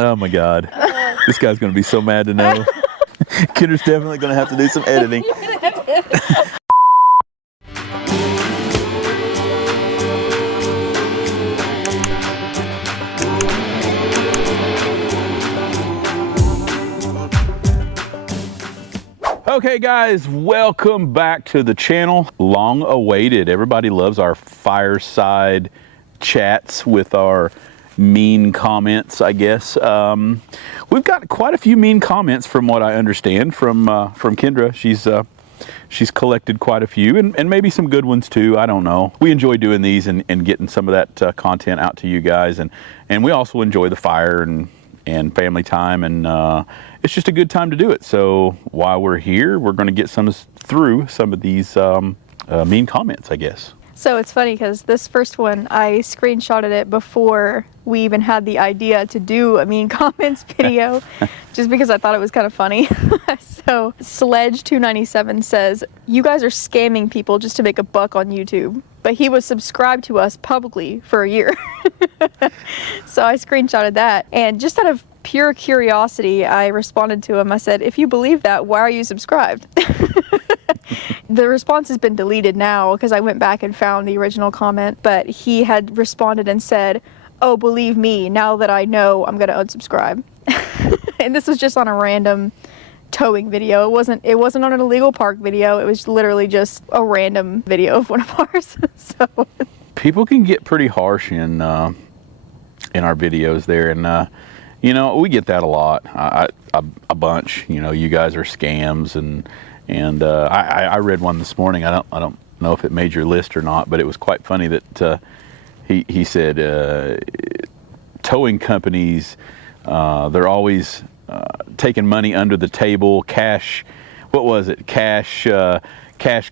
Oh my God. This guy's going to be so mad to know. Kendra's definitely going to have to do some editing. Okay guys, welcome back to the channel. Long awaited. Everybody loves our fireside chats with our mean comments, I guess. We've got quite a few mean comments from what I understand from Kendra. She's collected quite a few and maybe some good ones too. I don't know. We enjoy doing these and getting some of that content out to you guys, and we also enjoy the fire and family time, and it's just a good time to do it. So while we're here, we're going to get through some of these mean comments, I guess. So it's funny because this first one, I screenshotted it before we even had the idea to do a mean comments video, just because I thought it was kind of funny. So Sledge297 says, "You guys are scamming people just to make a buck on YouTube." But he was subscribed to us publicly for a year. So I screenshotted that, and just out of pure curiosity, I responded to him. I said, "If you believe that, why are you subscribed?" The response has been deleted now because I went back and found the original comment, but he had responded and said, "Oh, believe me, now that I know, I'm going to unsubscribe." And this was just on a random towing video. It wasn't on an illegal park video. It was literally just a random video of one of ours. So people can get pretty harsh in our videos there, and you know, we get that a lot. A bunch. You know, you guys are scams, and I read one this morning. I don't know if it made your list or not, but it was quite funny that he said towing companies, they're always taking money under the table, cash. What was it? Cash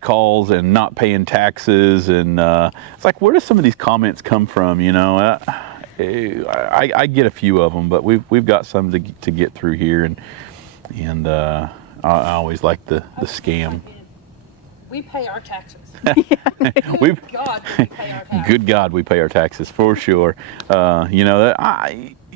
calls and not paying taxes, and it's like, where do some of these comments come from? You know, I get a few of them, but we've got some to get through here, and I always like the scam. We pay our taxes. Good God, we pay our taxes for sure. You know,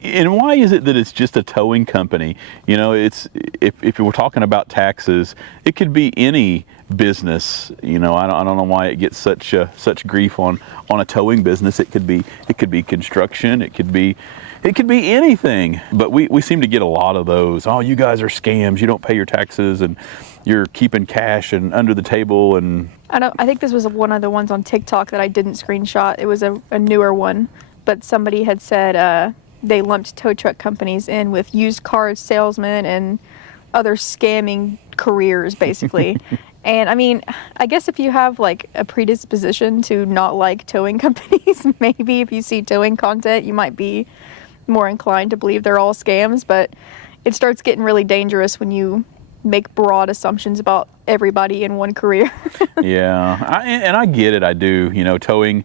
and why is it that it's just a towing company? You know, it's if we're talking about taxes, it could be any business. You know, I don't know why it gets such grief on a towing business. It could be construction. It could be anything. But we seem to get a lot of those. Oh, you guys are scams. You don't pay your taxes, and you're keeping cash and under the table. And I think this was one of the ones on TikTok that I didn't screenshot. It was a newer one, but somebody had said they lumped tow truck companies in with used car salesmen and other scamming careers, basically. And I mean, I guess if you have like a predisposition to not like towing companies, maybe if you see towing content, you might be more inclined to believe they're all scams. But it starts getting really dangerous when you make broad assumptions about everybody in one career. Yeah, and I get it. I do. You know, towing,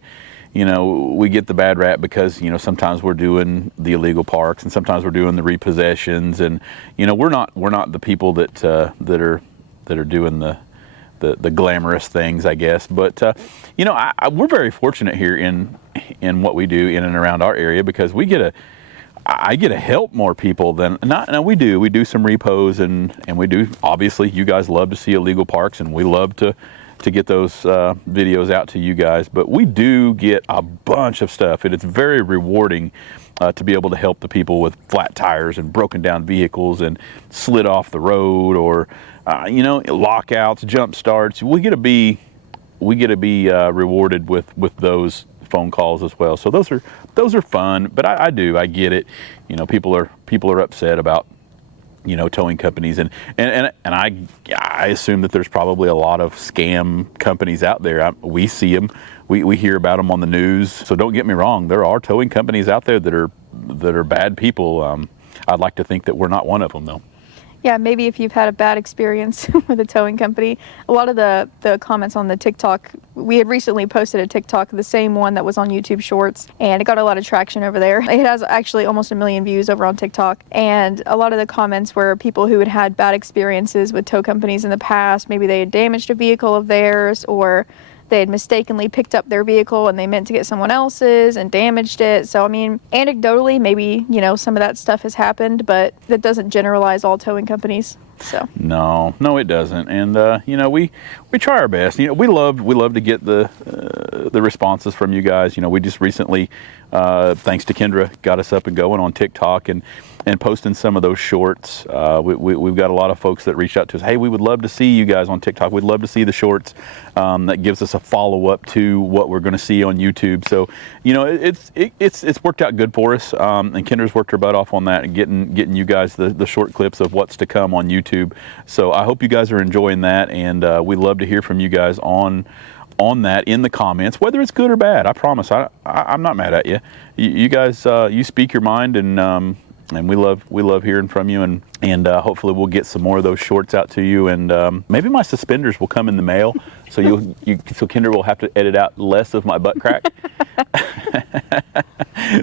you know, we get the bad rap because, you know, sometimes we're doing the illegal parks and sometimes we're doing the repossessions, and you know, we're not the people that are doing the glamorous things, I guess. But you know, we're very fortunate here in what we do in and around our area, because I get to help more people than not. Now we do some repos, and we do, obviously you guys love to see illegal parks, and we love to get those videos out to you guys, but we do get a bunch of stuff, and it's very rewarding to be able to help the people with flat tires and broken down vehicles and slid off the road, or you know, lockouts, jump starts. We get to be rewarded with those phone calls as well. So those are fun. But I get it. You know, people are upset about, you know, towing companies, and I assume that there's probably a lot of scam companies out there. We see them, we hear about them on the news. So don't get me wrong, there are towing companies out there that are bad people. I'd like to think that we're not one of them, though. Yeah, maybe if you've had a bad experience with a towing company. A lot of the comments on the TikTok, we had recently posted a TikTok, the same one that was on YouTube Shorts, and it got a lot of traction over there. It has actually almost 1 million views over on TikTok, and a lot of the comments were people who had had bad experiences with tow companies in the past. Maybe they had damaged a vehicle of theirs, or they had mistakenly picked up their vehicle and they meant to get someone else's and damaged it. So, I mean, anecdotally, maybe, you know, some of that stuff has happened, but that doesn't generalize all towing companies. So no, it doesn't. And you know, we try our best. You know, we love to get the responses from you guys. You know, we just recently, thanks to Kendra, got us up and going on TikTok and posting some of those shorts. We've got a lot of folks that reached out to us. Hey, we would love to see you guys on TikTok. We'd love to see the shorts. That gives us a follow up to what we're going to see on YouTube. So, you know, it's worked out good for us. And Kendra's worked her butt off on that and getting you guys the short clips of what's to come on YouTube. So I hope you guys are enjoying that, and we love to hear from you guys on that in the comments, whether it's good or bad. I promise I'm not mad at you. You guys, you speak your mind, and we love hearing from you, and hopefully we'll get some more of those shorts out to you, and maybe my suspenders will come in the mail, so so Kendra will have to edit out less of my butt crack.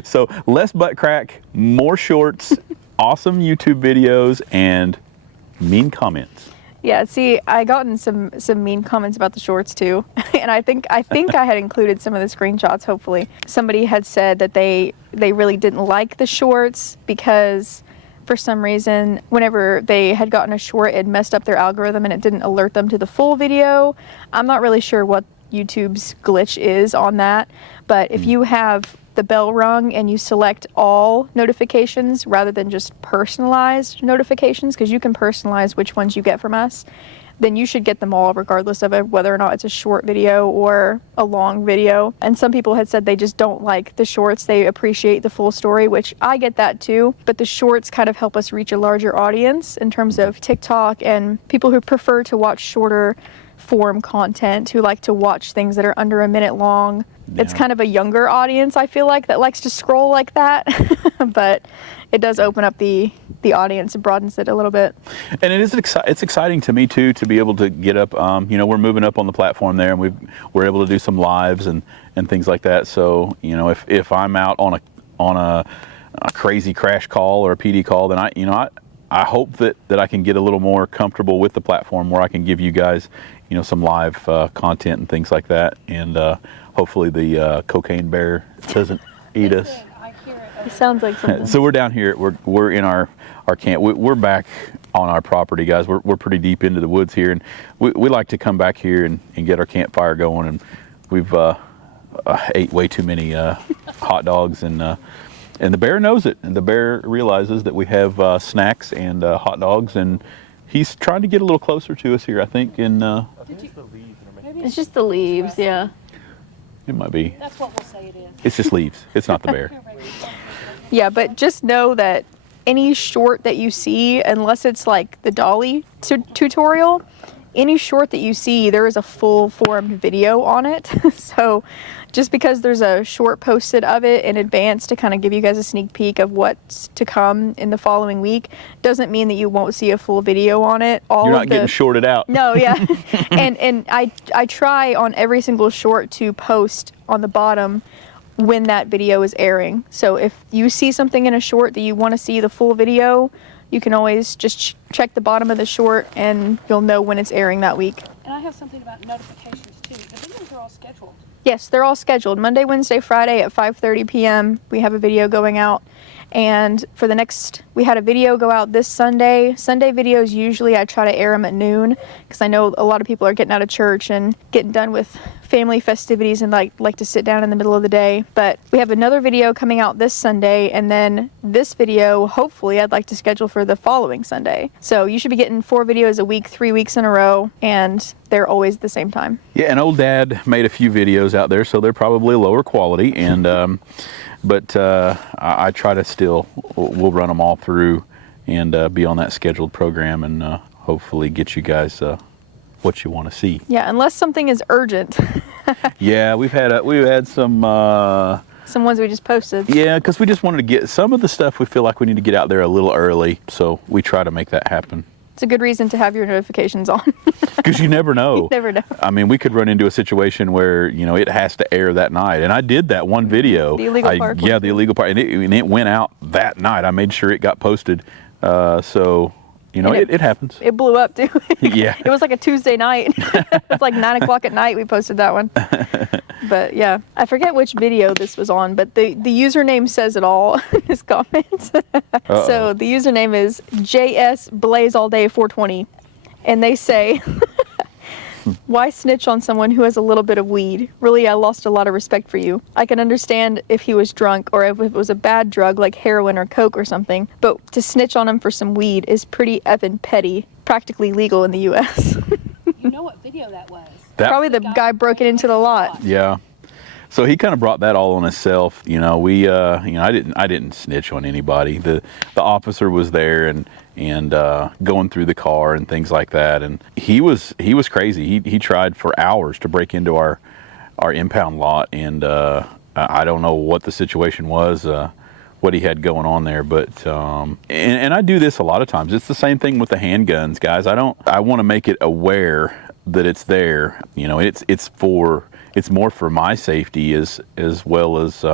So less butt crack, more shorts, awesome YouTube videos, and mean comments. Yeah, see, I gotten some mean comments about the shorts too, and I think I had included some of the screenshots. Hopefully, somebody had said that they really didn't like the shorts because for some reason, whenever they had gotten a short, it messed up their algorithm and it didn't alert them to the full video. I'm not really sure what YouTube's glitch is on that, but if you have the bell rung and you select all notifications rather than just personalized notifications, because you can personalize which ones you get from us, then you should get them all regardless of whether or not it's a short video or a long video. And some people had said they just don't like the shorts, they appreciate the full story, which I get that too, but the shorts kind of help us reach a larger audience in terms of TikTok and people who prefer to watch shorter form content, who like to watch things that are under a minute long. Yeah. It's kind of a younger audience, I feel like, that likes to scroll like that, but it does open up the audience and broadens it a little bit. And it's exciting to me too to be able to get up. You know, we're moving up on the platform there, and we're able to do some lives and things like that. So, you know, if I'm out on a crazy crash call or a PD call, then I hope that I can get a little more comfortable with the platform where I can give you guys, you know, some live content and things like that, and hopefully the cocaine bear doesn't eat us. It sounds like something. So we're down here. We're in our camp. We're back on our property, guys. We're pretty deep into the woods here, and we like to come back here and get our campfire going. And we've ate way too many hot dogs, and the bear knows it. And the bear realizes that we have snacks and hot dogs, and he's trying to get a little closer to us here, I think. And it's just the leaves, yeah. It might be. That's what we'll say it is. It's just leaves. It's not the bear. Yeah, but just know that any short that you see, unless it's like the dolly tutorial, any short that you see, there is a full formed video on it. So just because there's a short posted of it in advance to kind of give you guys a sneak peek of what's to come in the following week doesn't mean that you won't see a full video on it. You're not getting shorted out. No, yeah. and I try on every single short to post on the bottom when that video is airing. So if you see something in a short that you want to see the full video, you can always just check the bottom of the short and you'll know when it's airing that week. And I have something about notifications too. The videos are all scheduled. Yes, they're all scheduled. Monday, Wednesday, Friday at 5:30 p.m. we have a video going out. And for the next, we had a video go out this Sunday. Sunday videos, usually I try to air them at noon because I know a lot of people are getting out of church and getting done with family festivities and like to sit down in the middle of the day. But we have another video coming out this Sunday, and then this video, hopefully, I'd like to schedule for the following Sunday. So you should be getting 4 videos a week, 3 weeks in a row, and they're always at the same time. Yeah, and old Dad made a few videos out there, so they're probably lower quality, and but I try to still, we'll run them all through and be on that scheduled program, and hopefully get you guys what you want to see. Yeah, unless something is urgent. Yeah, we've had some ones we just posted. Yeah, because we just wanted to get some of the stuff we feel like we need to get out there a little early, so we try to make that happen. It's a good reason to have your notifications on. Because you never know. You never know. I mean, we could run into a situation where, you know, it has to air that night. And I did that one video. The illegal park. Yeah, the illegal park. And it went out that night. I made sure it got posted. So You know, And it happens. It blew up too. Yeah. It was like a Tuesday night. It was like 9 o'clock at night we posted that one. But yeah, I forget which video this was on, but the username says it all in his comments. So the username is JSBlazeAllDay420. And they say, why snitch on someone who has a little bit of weed? Really, I lost a lot of respect for you. I can understand if he was drunk or if it was a bad drug like heroin or coke or something, but to snitch on him for some weed is pretty effing petty, practically legal in the U.S. You know what video that was? Probably the guy broken into the lot. Yeah. So he kind of brought that all on himself. You know, I didn't snitch on anybody. The officer was there and going through the car and things like that. And he was crazy. He tried for hours to break into our impound lot. And I don't know what the situation was, what he had going on there. But and I do this a lot of times. It's the same thing with the handguns, guys. I want to make it aware that it's there. You know, it's more for my safety as well as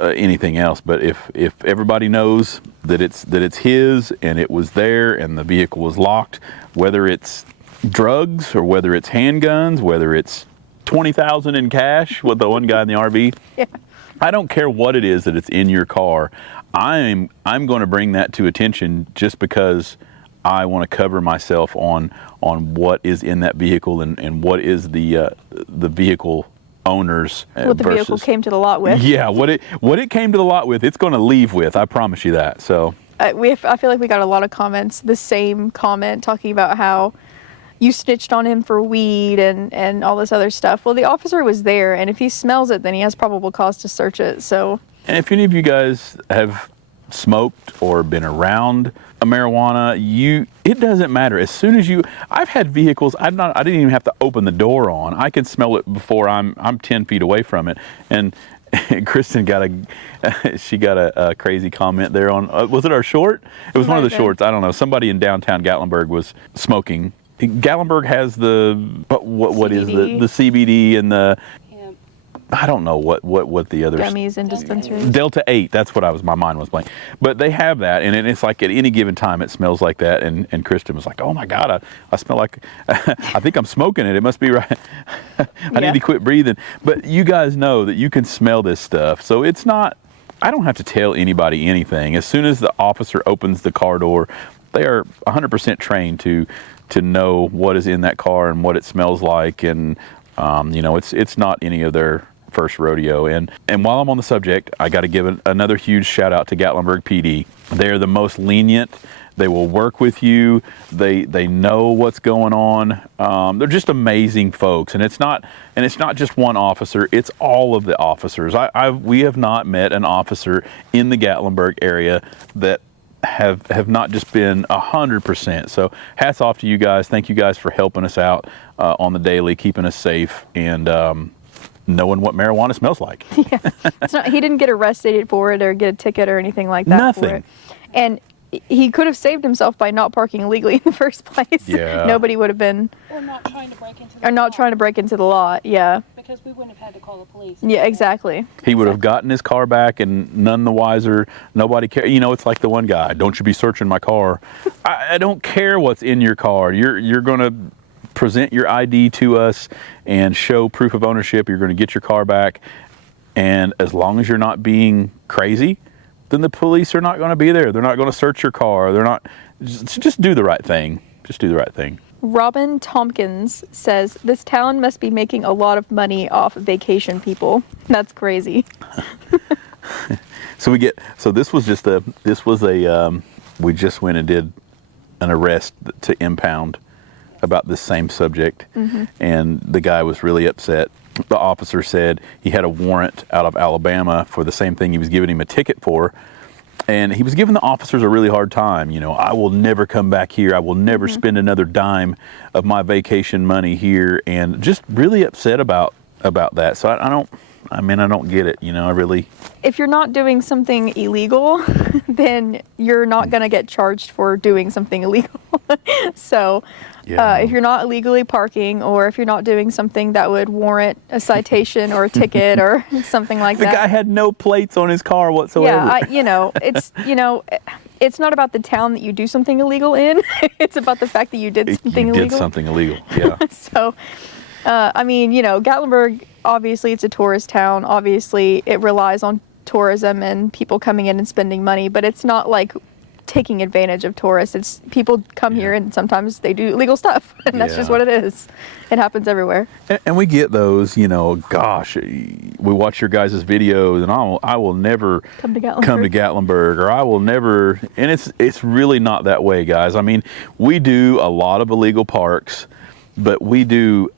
anything else. But if everybody knows that it's his and it was there and the vehicle was locked, whether it's drugs or whether it's handguns, whether it's 20,000 in cash with the one guy in the RV, Yeah. I don't care what it is that it's in your car. I'm going to bring that to attention just because I want to cover myself on what is in that vehicle and what is the vehicle owners What the vehicle came to the lot with. Yeah, what it came to the lot with, it's going to leave with. I promise you that. So I feel like we got a lot of comments, the same comment talking about how you snitched on him for weed and all this other stuff. Well, the officer was there, and if he smells it, then he has probable cause to search it. So, and if any of you guys have smoked or been around a marijuana, it doesn't matter. As soon as I've had vehicles I didn't even have to open the door on. I can smell it before I'm 10 feet away from it. And Kristen got a crazy comment there on was it our short? It was one of the shorts. I don't know. Somebody in downtown Gatlinburg was smoking. Gatlinburg has what is the CBD and the I don't know what the other gummies and dispensaries. Delta 8, that's what my mind was blank. But they have that, and it's like at any given time it smells like that. And Kristen was like, "Oh my God, I smell like I think I'm smoking it. It must be right. I need to quit breathing." But you guys know that you can smell this stuff, so it's not. I don't have to tell anybody anything. As soon as the officer opens the car door, they are 100% trained to know what is in that car and what it smells like, and it's not any of their first rodeo. And while I'm on the subject, I got to give another huge shout out to Gatlinburg PD. They're the most lenient. They will work with you. They know what's going on. They're just amazing folks, and it's not just one officer. It's all of the officers. We have not met an officer in the Gatlinburg area that have not just been 100%. So hats off to you guys. Thank you guys for helping us out on the daily, keeping us safe, and knowing what marijuana smells like. Yeah, he didn't get arrested for it or get a ticket or anything like that. Nothing. For it. And he could have saved himself by not parking illegally in the first place. Yeah. Nobody would have been. Or not trying to break into the Or not lot, trying to break into the lot. Yeah. because we wouldn't have had to call the police. Yeah, exactly. He would have gotten his car back and none the wiser. Nobody cared. You know, it's like the one guy, "Don't you be searching my car." I don't care what's in your car. You're going to present your ID to us and show proof of ownership. You're going to get your car back. And as long as you're not being crazy, then the police are not going to be there. They're not going to search your car. They're not. Just do the right thing. Just do the right thing. Robin Tompkins says, "This town must be making a lot of money off vacation people." That's crazy. So this was we just went and did an arrest to impound about this same subject. Mm-hmm. And the guy was really upset. The officer said he had a warrant out of Alabama for the same thing he was giving him a ticket for. And he was giving the officers a really hard time. You know, "I will never come back here. I will never spend another dime of my vacation money here," and just really upset about that. So I don't get it. You know, I really. If you're not doing something illegal, then you're not going to get charged for doing something illegal. So if you're not illegally parking, or if you're not doing something that would warrant a citation or a ticket or something like that. The guy had no plates on his car whatsoever. Yeah, it's not about the town that you do something illegal in. It's about the fact that you did something illegal. You did something illegal, yeah. So, I mean, you know, Gatlinburg, obviously it's a tourist town. Obviously it relies on tourism and people coming in and spending money, but it's not like taking advantage of tourists. It's people come here and sometimes they do illegal stuff, and that's just what it is. It happens everywhere. And we get those, you know, gosh, we watch your guys' videos and I will never come to Gatlinburg, or I will never, and it's really not that way, guys. I mean, we do a lot of illegal parks, but we do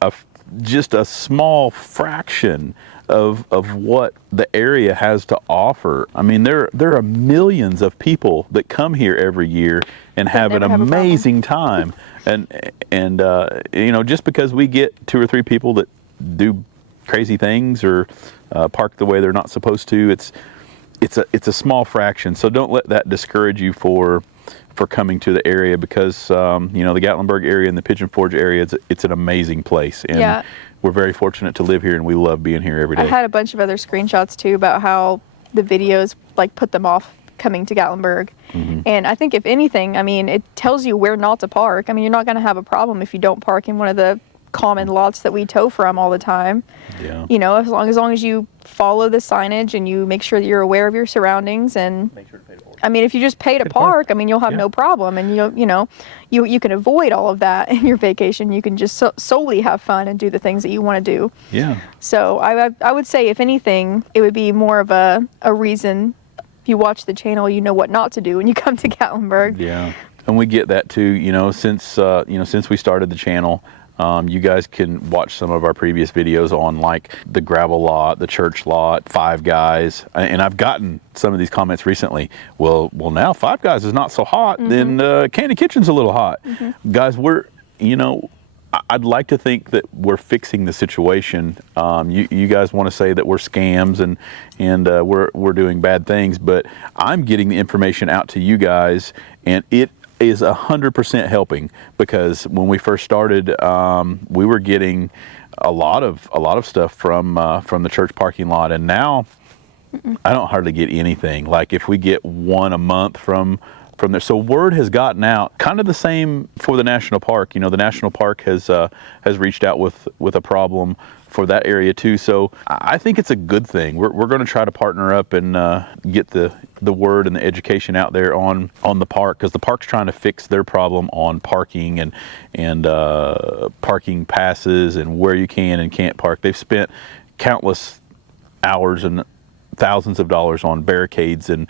just a small fraction of what the area has to offer. I mean, there are millions of people that come here every year and have an amazing time. And you know, just because we get 2 or 3 people that do crazy things or park the way they're not supposed to, it's a small fraction. So don't let that discourage you for coming to the area, because you know, the Gatlinburg area and the Pigeon Forge area, it's an amazing place, and we're very fortunate to live here, and we love being here every day. I had a bunch of other screenshots too about how the videos like put them off coming to Gatlinburg. And I think if anything, I mean, it tells you where not to park. I mean, you're not going to have a problem if you don't park in one of the common lots that we tow from all the time. You know, as long as you follow the signage and you make sure that you're aware of your surroundings, and make sure to pay to park. I mean, if you just pay to park, I mean, you'll have no problem, and you know, you can avoid all of that in your vacation. You can just solely have fun and do the things that you want to do. So I would say, if anything, it would be more of a reason. If you watch the channel, you know what not to do when you come to Gatlinburg. And we get that too, you know, since we started the channel. You guys can watch some of our previous videos on like the gravel lot, the church lot, Five Guys, and I've gotten some of these comments recently. Well, now Five Guys is not so hot, then Candy Kitchen's a little hot. Guys, you know, I'd like to think that we're fixing the situation. You guys want to say that we're scams and we're doing bad things, but I'm getting the information out to you guys, and it is 100% helping, because when we first started, we were getting a lot of stuff from the church parking lot, and now I don't hardly get anything. Like if we get one a month from there, so word has gotten out. Kind of the same for the national park. You know, the national park has reached out with a problem for that area too. So I think it's a good thing. We're going to try to partner up and get the word and the education out there on the park, because the park's trying to fix their problem on parking and parking passes and where you can and can't park. They've spent countless hours and thousands of dollars on barricades and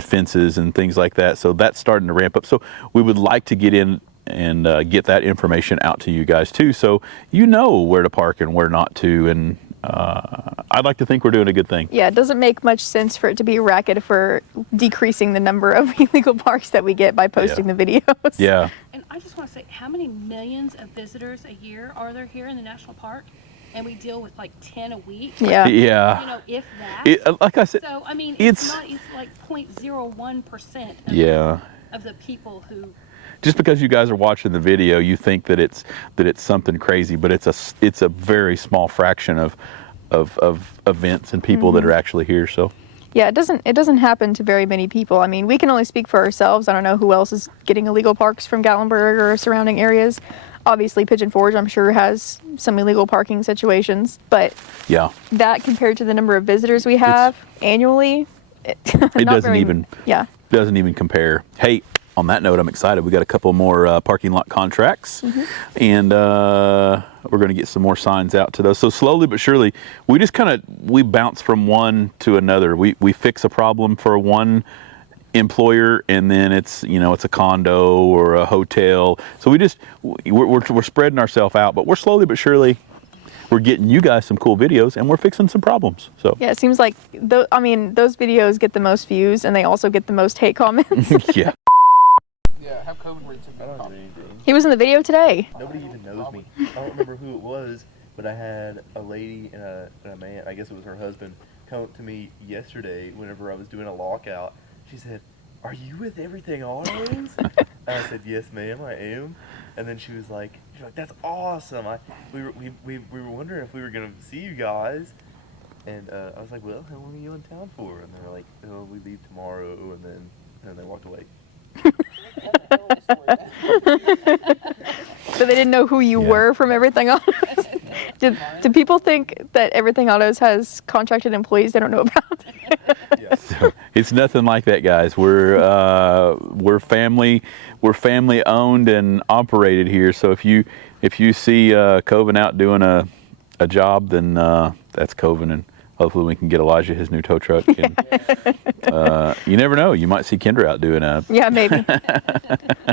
fences and things like that. So that's starting to ramp up. So we would like to get in and get that information out to you guys too, so you know where to park and where not to. And I'd like to think we're doing a good thing. Yeah, it doesn't make much sense for it to be a racket for decreasing the number of illegal parks that we get by posting the videos. And I just want to say, how many millions of visitors a year are there here in the national park? And we deal with like 10 a week. You know, if that. Like I said, so I mean, it's like 0.01% of the people who. Just because you guys are watching the video, you think that it's something crazy, but it's a very small fraction of events and people that are actually here. So yeah, it doesn't happen to very many people. I mean, we can only speak for ourselves. I don't know who else is getting illegal parks from Gatlinburg or surrounding areas. Obviously, Pigeon Forge, I'm sure, has some illegal parking situations, but that compared to the number of visitors we have annually, it doesn't even compare. Hey, on that note, I'm excited. We got a couple more parking lot contracts, and we're going to get some more signs out to those. So slowly but surely, we just we bounce from one to another. We fix a problem for one employer, and then it's a condo or a hotel. So we're spreading ourselves out, but we're slowly but surely we're getting you guys some cool videos, and we're fixing some problems. So yeah, it seems like those videos get the most views, and they also get the most hate comments. How COVID rates have been? I don't know anything. He was in the video today. Nobody even knows me. I don't remember who it was, but I had a lady and a man, I guess it was her husband, come up to me yesterday whenever I was doing a lockout. She said, "Are you with Everything Autos?" And I said, "Yes, ma'am, I am." And then she was like, "That's awesome. We were wondering if we were gonna see you guys." And I was like, "Well, how long are you in town for?" And they were like, "Oh, we leave tomorrow." And then And then they walked away. So they didn't know who you were from Everything Autos? Do people think that Everything Autos has contracted employees they don't know about? Yeah. So it's nothing like that, guys. We're family owned and operated here. So if you see Coven out doing a job, then that's Coven, and hopefully we can get Elijah his new tow truck. And, you never know. You might see Kendra out doing a. Yeah, maybe.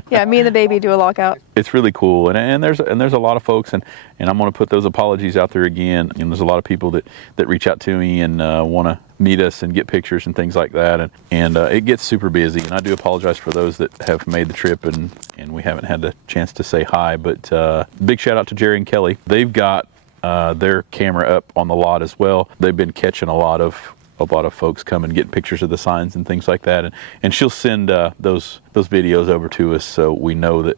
Yeah, me and the baby do a lockout. It's really cool, and there's a lot of folks, and I'm going to put those apologies out there again. And there's a lot of people that reach out to me and want to meet us and get pictures and things like that, and it gets super busy. And I do apologize for those that have made the trip and we haven't had the chance to say hi. But big shout out to Jerry and Kelly. They've got their camera up on the lot as well. They've been catching a lot of folks come and get pictures of the signs and things like that, and she'll send those videos over to us so we know that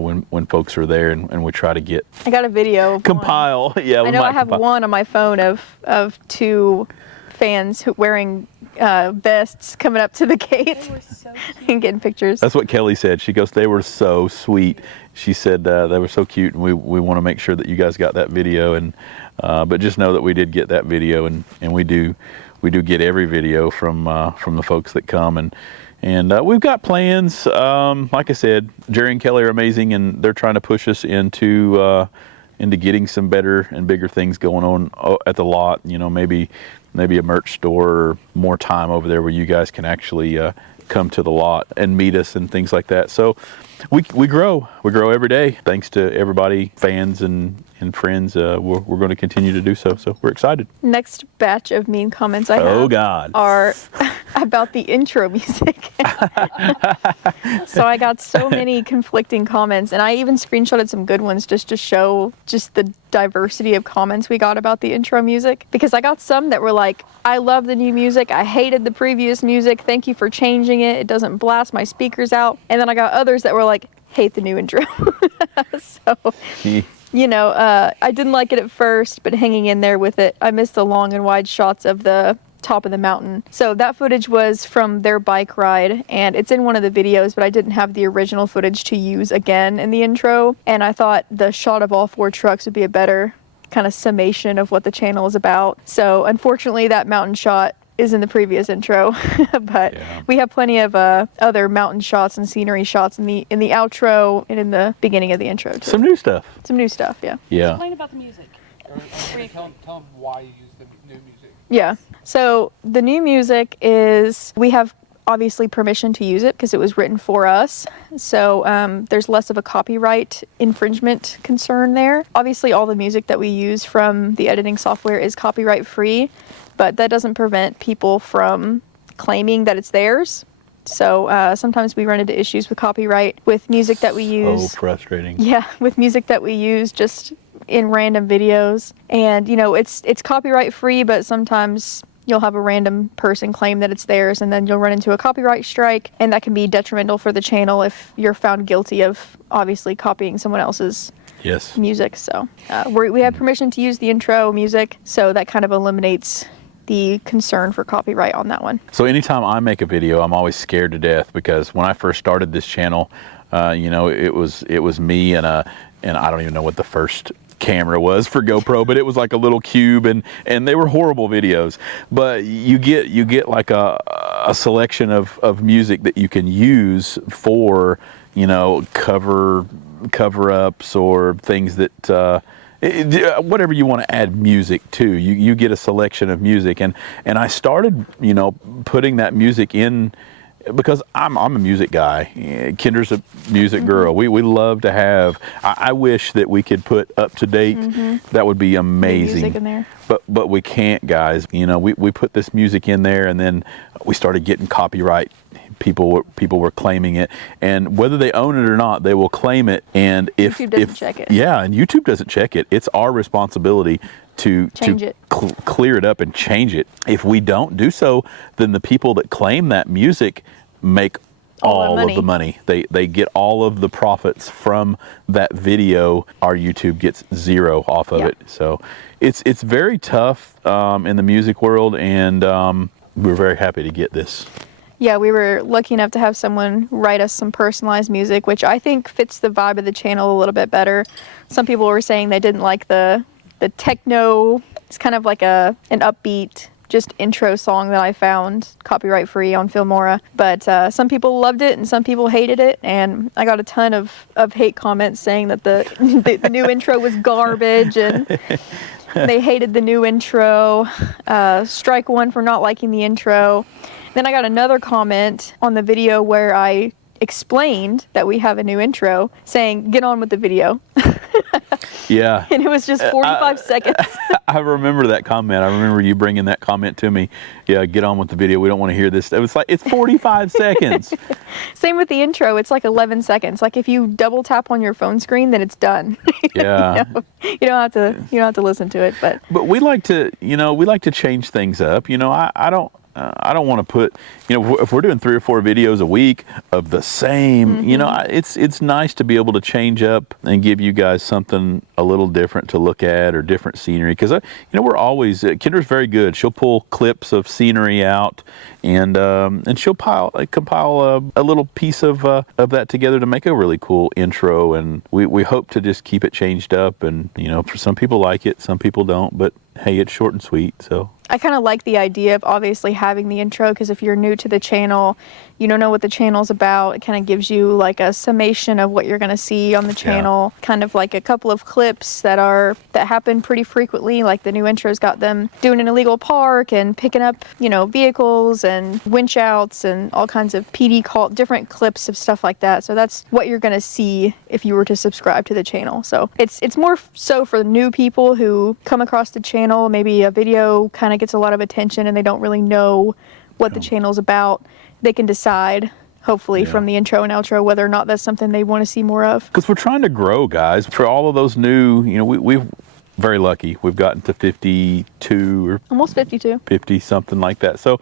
when folks are there, and we try to get. I got a video. Compile. Yeah, I know I have one on my phone of two fans wearing vests coming up to the gate So and getting pictures. That's what Kelly said. She goes, they were so sweet. She said they were so cute, and we want to make sure that you guys got that video. And but just know that we did get that video, and we do get every video from the folks that come, and we've got plans. Like I said, Jerry and Kelly are amazing, and they're trying to push us into getting some better and bigger things going on at the lot. You know, maybe a merch store, or more time over there where you guys can actually come to the lot and meet us and things like that. So we grow every day, thanks to everybody, fans and friends. We're going to continue to do so we're excited. Next batch of mean comments I have are about the intro music. So I got so many conflicting comments, and I even screenshotted some good ones just to show just the diversity of comments we got about the intro music, because I got some that were like, I love the new music, I hated the previous music, thank you for changing it doesn't blast my speakers out. And then I got others that were like, hate the new intro. So you know, I didn't like it at first, but hanging in there with it. I missed the long and wide shots of the top of the mountain. So that footage was from their bike ride, and it's in one of the videos, but I didn't have the original footage to use again in the intro. And I thought the shot of all four trucks would be a better kind of summation of what the channel is about. So unfortunately, that mountain shot is in the previous intro, but we have plenty of other mountain shots and scenery shots in the outro and in the beginning of the intro too. Some new stuff, yeah. Explain about the music. Tell them why you use the new music. Yeah. So the new music is, we have obviously permission to use it because it was written for us. So there's less of a copyright infringement concern there. Obviously all the music that we use from the editing software is copyright free, but that doesn't prevent people from claiming that it's theirs. So sometimes we run into issues with copyright with music that we use. So frustrating. Yeah, with music that we use just in random videos. And you know, it's copyright free, but sometimes you'll have a random person claim that it's theirs, and then you'll run into a copyright strike, and that can be detrimental for the channel if you're found guilty of obviously copying someone else's music. So we have permission to use the intro music, so that kind of eliminates the concern for copyright on that one. So anytime I make a video, I'm always scared to death, because when I first started this channel, you know, it was me and I don't even know what the first camera was for GoPro, but it was like a little cube, and they were horrible videos. But you get like a selection of music that you can use for, you know, cover ups or things that whatever you want to add music to, you get a selection of music, and I started, you know, putting that music in because I'm a music guy. Kendra's a music girl. We love to have. I wish that we could put up to date. That would be amazing. Music in there. But we can't, guys. You know, we put this music in there, and then we started getting copyright. People were claiming it, and whether they own it or not, they will claim it. And if YouTube doesn't check it. Yeah, and YouTube doesn't check it. It's our responsibility to clear it up and change it. If we don't do so, then the people that claim that music make all of the money. They get all of the profits from that video. Our YouTube gets zero off of it. So it's very tough in the music world, and we're very happy to get this. Yeah, we were lucky enough to have someone write us some personalized music, which I think fits the vibe of the channel a little bit better. Some people were saying they didn't like the techno. It's kind of like an upbeat, just intro song that I found copyright free on Filmora. But some people loved it and some people hated it. And I got a ton of hate comments saying that the new intro was garbage and they hated the new intro. Strike one for not liking the intro. Then I got another comment on the video where I explained that we have a new intro saying, get on with the video. Yeah. And it was just 45 seconds. I remember that comment. I remember you bringing that comment to me. Yeah, get on with the video. We don't want to hear this. It was like, it's 45 seconds. Same with the intro. It's like 11 seconds. Like if you double tap on your phone screen, then it's done. Yeah. You don't have to listen to it, but we like to change things up. I don't want to put, if we're doing 3 or 4 videos a week of the same, it's nice to be able to change up and give you guys something a little different to look at or different scenery. Because, we're always, Kendra's very good. She'll pull clips of scenery out and she'll compile a little piece of that together to make a really cool intro. And we hope to just keep it changed up. And, for some people like it, some people don't. But hey, it's short and sweet, so. I kind of like the idea of obviously having the intro, because if you're new to the channel, you don't know what the channel's about. It kind of gives you like a summation of what you're going to see on the channel, kind of like a couple of clips that happen pretty frequently. Like the new intro's got them doing an illegal park and picking up, vehicles and winch outs and all kinds of PD call, different clips of stuff like that. So that's what you're going to see if you were to subscribe to the channel. So it's more so for new people who come across the channel. Maybe a video kind of gets a lot of attention and they don't really know what the channel's about. They can decide, hopefully, from the intro and outro whether or not that's something they want to see more of. Because we're trying to grow, guys. For all of those new, we're very lucky. We've gotten to 52 or almost 52, 50, something like that. So,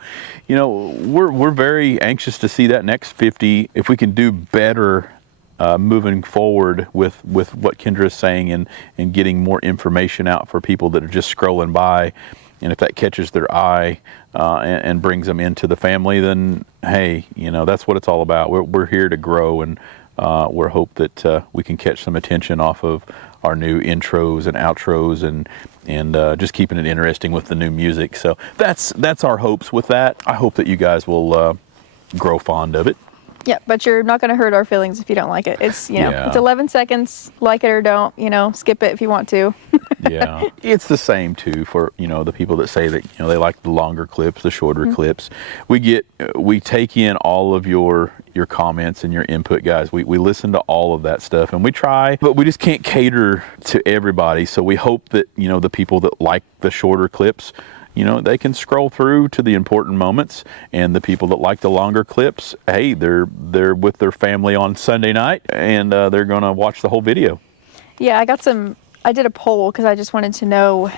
we're very anxious to see that next 50. If we can do better moving forward with what Kendra is saying and getting more information out for people that are just scrolling by. And if that catches their eye and brings them into the family, then hey, that's what it's all about. We're here to grow, and we're hope that we can catch some attention off of our new intros and outros and just keeping it interesting with the new music. So that's our hopes with that. I hope that you guys will grow fond of it. Yeah, but you're not going to hurt our feelings if you don't like it. It's, it's 11 seconds, like it or don't, skip it if you want to. Yeah. It's the same too for, the people that say that, they like the longer clips, the shorter clips. We take in all of your comments and your input, guys. We listen to all of that stuff and we try, but we just can't cater to everybody. So we hope that, the people that like the shorter clips, they can scroll through to the important moments, and the people that like the longer clips, hey, they're with their family on Sunday night and they're going to watch the whole video. Yeah, I did a poll because I just wanted to know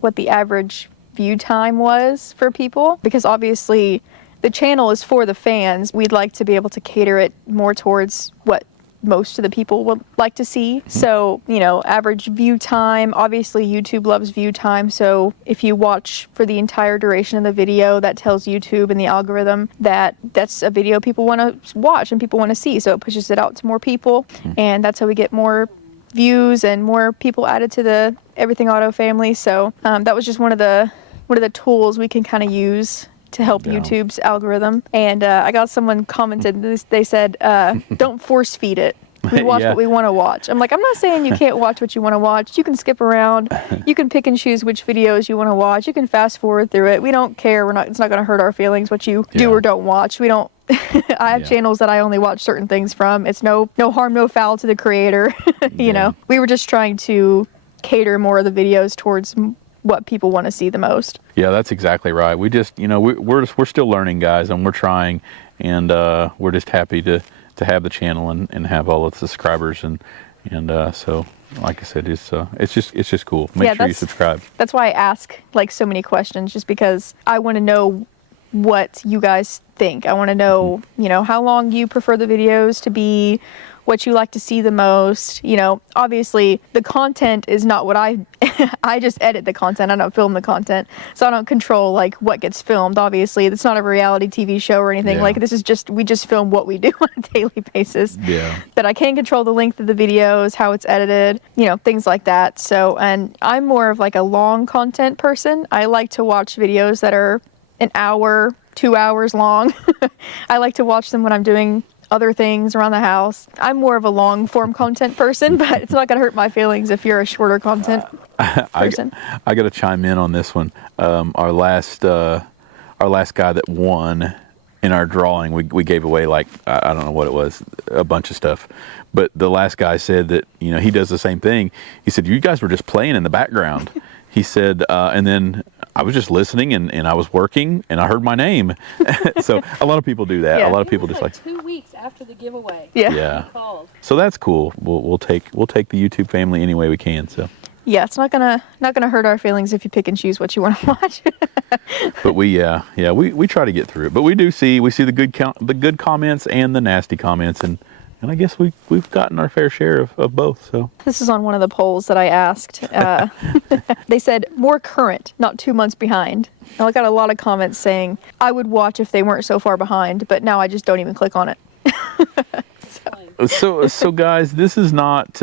what the average view time was for people, because obviously the channel is for the fans. We'd like to be able to cater it more towards what most of the people would like to see. So, average view time, obviously YouTube loves view time. So if you watch for the entire duration of the video, that tells YouTube and the algorithm that that's a video people want to watch and people want to see. So it pushes it out to more people. And that's how we get more views and more people added to the Everything Auto family. So that was just one of the tools we can kind of use to help YouTube's algorithm. And I got someone commented, they said, don't force feed it. We watch what we want to watch. I'm like, I'm not saying you can't watch what you want to watch. You can skip around. You can pick and choose which videos you want to watch. You can fast forward through it. We don't care. It's not going to hurt our feelings what you do or don't watch. We don't. I have channels that I only watch certain things from. It's no harm, no foul to the creator. We were just trying to cater more of the videos towards what people want to see the most. Yeah, that's exactly right. We just, we're still learning, guys, and we're trying, and we're just happy to have the channel and have all its subscribers, and so like I said, it's just cool. Make sure you subscribe. That's why I ask like so many questions, just because I want to know what you guys think. I want to know, how long you prefer the videos to be, what you like to see the most. You know, obviously the content is not what I just edit the content. I don't film the content, so I don't control like what gets filmed. Obviously, it's not a reality TV show or anything. Like this is just, we just film what we do on a daily basis. Yeah. But I can control the length of the videos, how it's edited, you know, things like that. So, and I'm more of like a long content person. I like to watch videos that are an hour, 2 hours long. I like to watch them when I'm doing other things around the house. I'm more of a long form content person, but it's not gonna hurt my feelings if you're a shorter content person. I got to chime in on this one. Our last guy that won in our drawing, we gave away like, I don't know what it was, a bunch of stuff. But the last guy said that, you know, he does the same thing. He said, you guys were just playing in the background. He said, and then I was just listening and I was working and I heard my name. So a lot of people do that. A lot of people just like 2 weeks after the giveaway. Yeah. So that's cool. We'll take the YouTube family any way we can. So. Yeah, it's not gonna hurt our feelings if you pick and choose what you want to watch. But we try to get through it. But we see the good comments and the nasty comments, and I guess we've gotten our fair share of both. So this is on one of the polls that I asked. They said more current, not 2 months behind. And I got a lot of comments saying I would watch if they weren't so far behind, but now I just don't even click on it. So guys, this is not.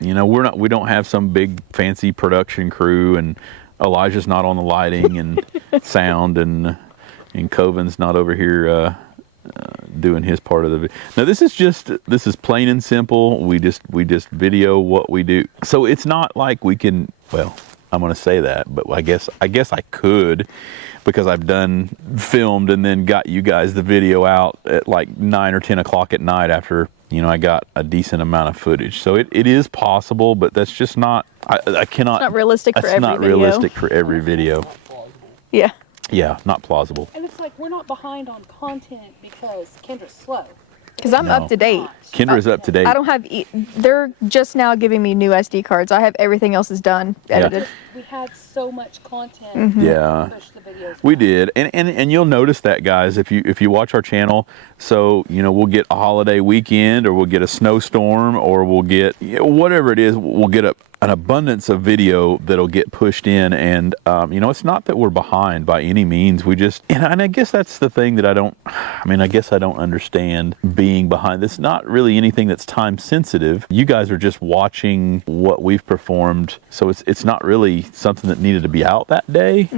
You know, we don't have some big fancy production crew, and Elijah's not on the lighting and sound, and Coven's not over here doing his part of the video. No, this is plain and simple. We just video what we do. So it's not like we can, well, I'm going to say that, but I guess I could, because I've done filmed and then got you guys the video out at like 9 or 10 o'clock at night after, you know, I got a decent amount of footage. So it is possible, but that's just not, I cannot. It's not realistic for every video. It's not realistic for every video. Yeah. Yeah, not plausible. And it's like we're not behind on content because Kendra's slow. Because I'm up to date. Kendra's up to date. I don't have, they're just now giving me new SD cards. I have everything else is done, edited. Yeah. We had so much content. Yeah, we did. And you'll notice that, guys, if you watch our channel. So, you know, we'll get a holiday weekend, or we'll get a snowstorm, or we'll get, you know, whatever it is, we'll get an abundance of video that'll get pushed in. And, you know, it's not that we're behind by any means. We just, and I guess that's the thing that I don't understand being behind. It's not really anything that's time sensitive. You guys are just watching what we've performed. So it's not really something that needed to be out that day.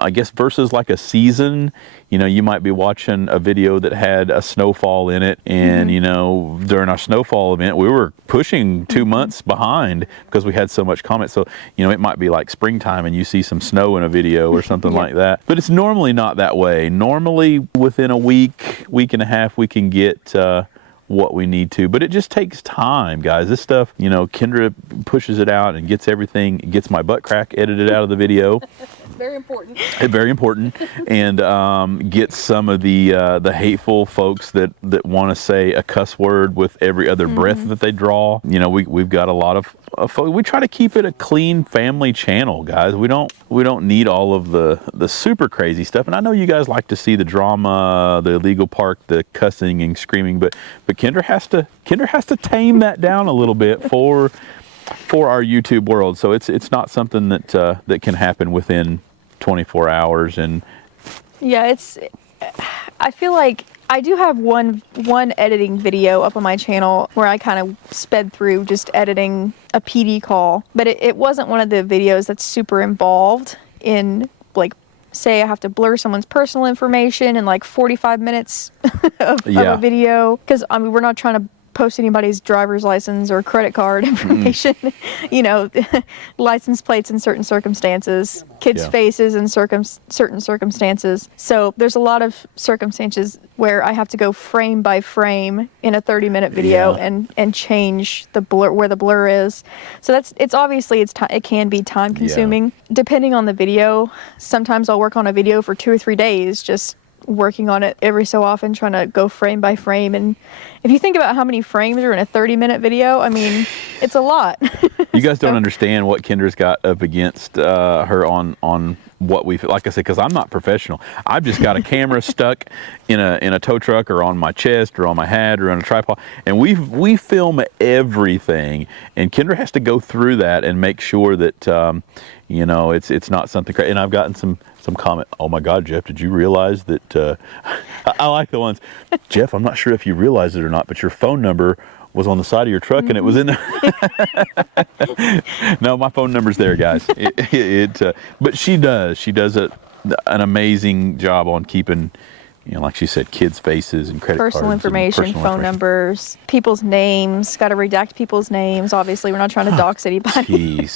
I guess versus like a season, you know, you might be watching a video that had a snowfall in it, and you know, during our snowfall event we were pushing 2 months behind because we had so much comment. So, you know, it might be like springtime and you see some snow in a video or something like that, but it's normally not that way. Normally within a week and a half we can get what we need to, but it just takes time, guys. This stuff, you know, Kendra pushes it out and gets my butt crack edited out of the video. Very important. Very important. And get some of the hateful folks that want to say a cuss word with every other breath that they draw. You know, we've got a lot of folks. We try to keep it a clean family channel, guys. We don't need all of the super crazy stuff. And I know you guys like to see the drama, the illegal park, the cussing and screaming, but Kendra has to tame that down a little bit for our YouTube world. So it's not something that can happen within 24 hours. And yeah, I feel like I do have one editing video up on my channel where I kind of sped through just editing a PD call, but it wasn't one of the videos that's super involved in, like, say I have to blur someone's personal information in like 45 minutes of a video, because I mean, we're not trying to post anybody's driver's license or credit card information, you know, license plates in certain circumstances, kids' faces in certain circumstances. So there's a lot of circumstances where I have to go frame by frame in a 30-minute video and change the blur, where the blur is. So it can be time consuming. Depending on the video, sometimes I'll work on a video for 2 or 3 days, just working on it every so often, trying to go frame by frame. And if you think about how many frames are in a 30-minute video, I mean, it's a lot. You guys don't understand what Kendra's got up against her on what we, like I said, because I'm not professional. I've just got a camera stuck in a tow truck or on my chest or on my hat or on a tripod, and we film everything. And Kendra has to go through that and make sure that you know, it's not something crazy. And I've gotten some comment. Oh my God, Jeff, did you realize that? I like the ones, Jeff. I'm not sure if you realized it or not, but your phone number was on the side of your truck and it was in there. No, my phone number's there, guys. But she does an amazing job on keeping, you know, like she said, kids' faces and credit cards. Personal information, phone numbers, people's names, got to redact people's names. Obviously, we're not trying to dox anybody.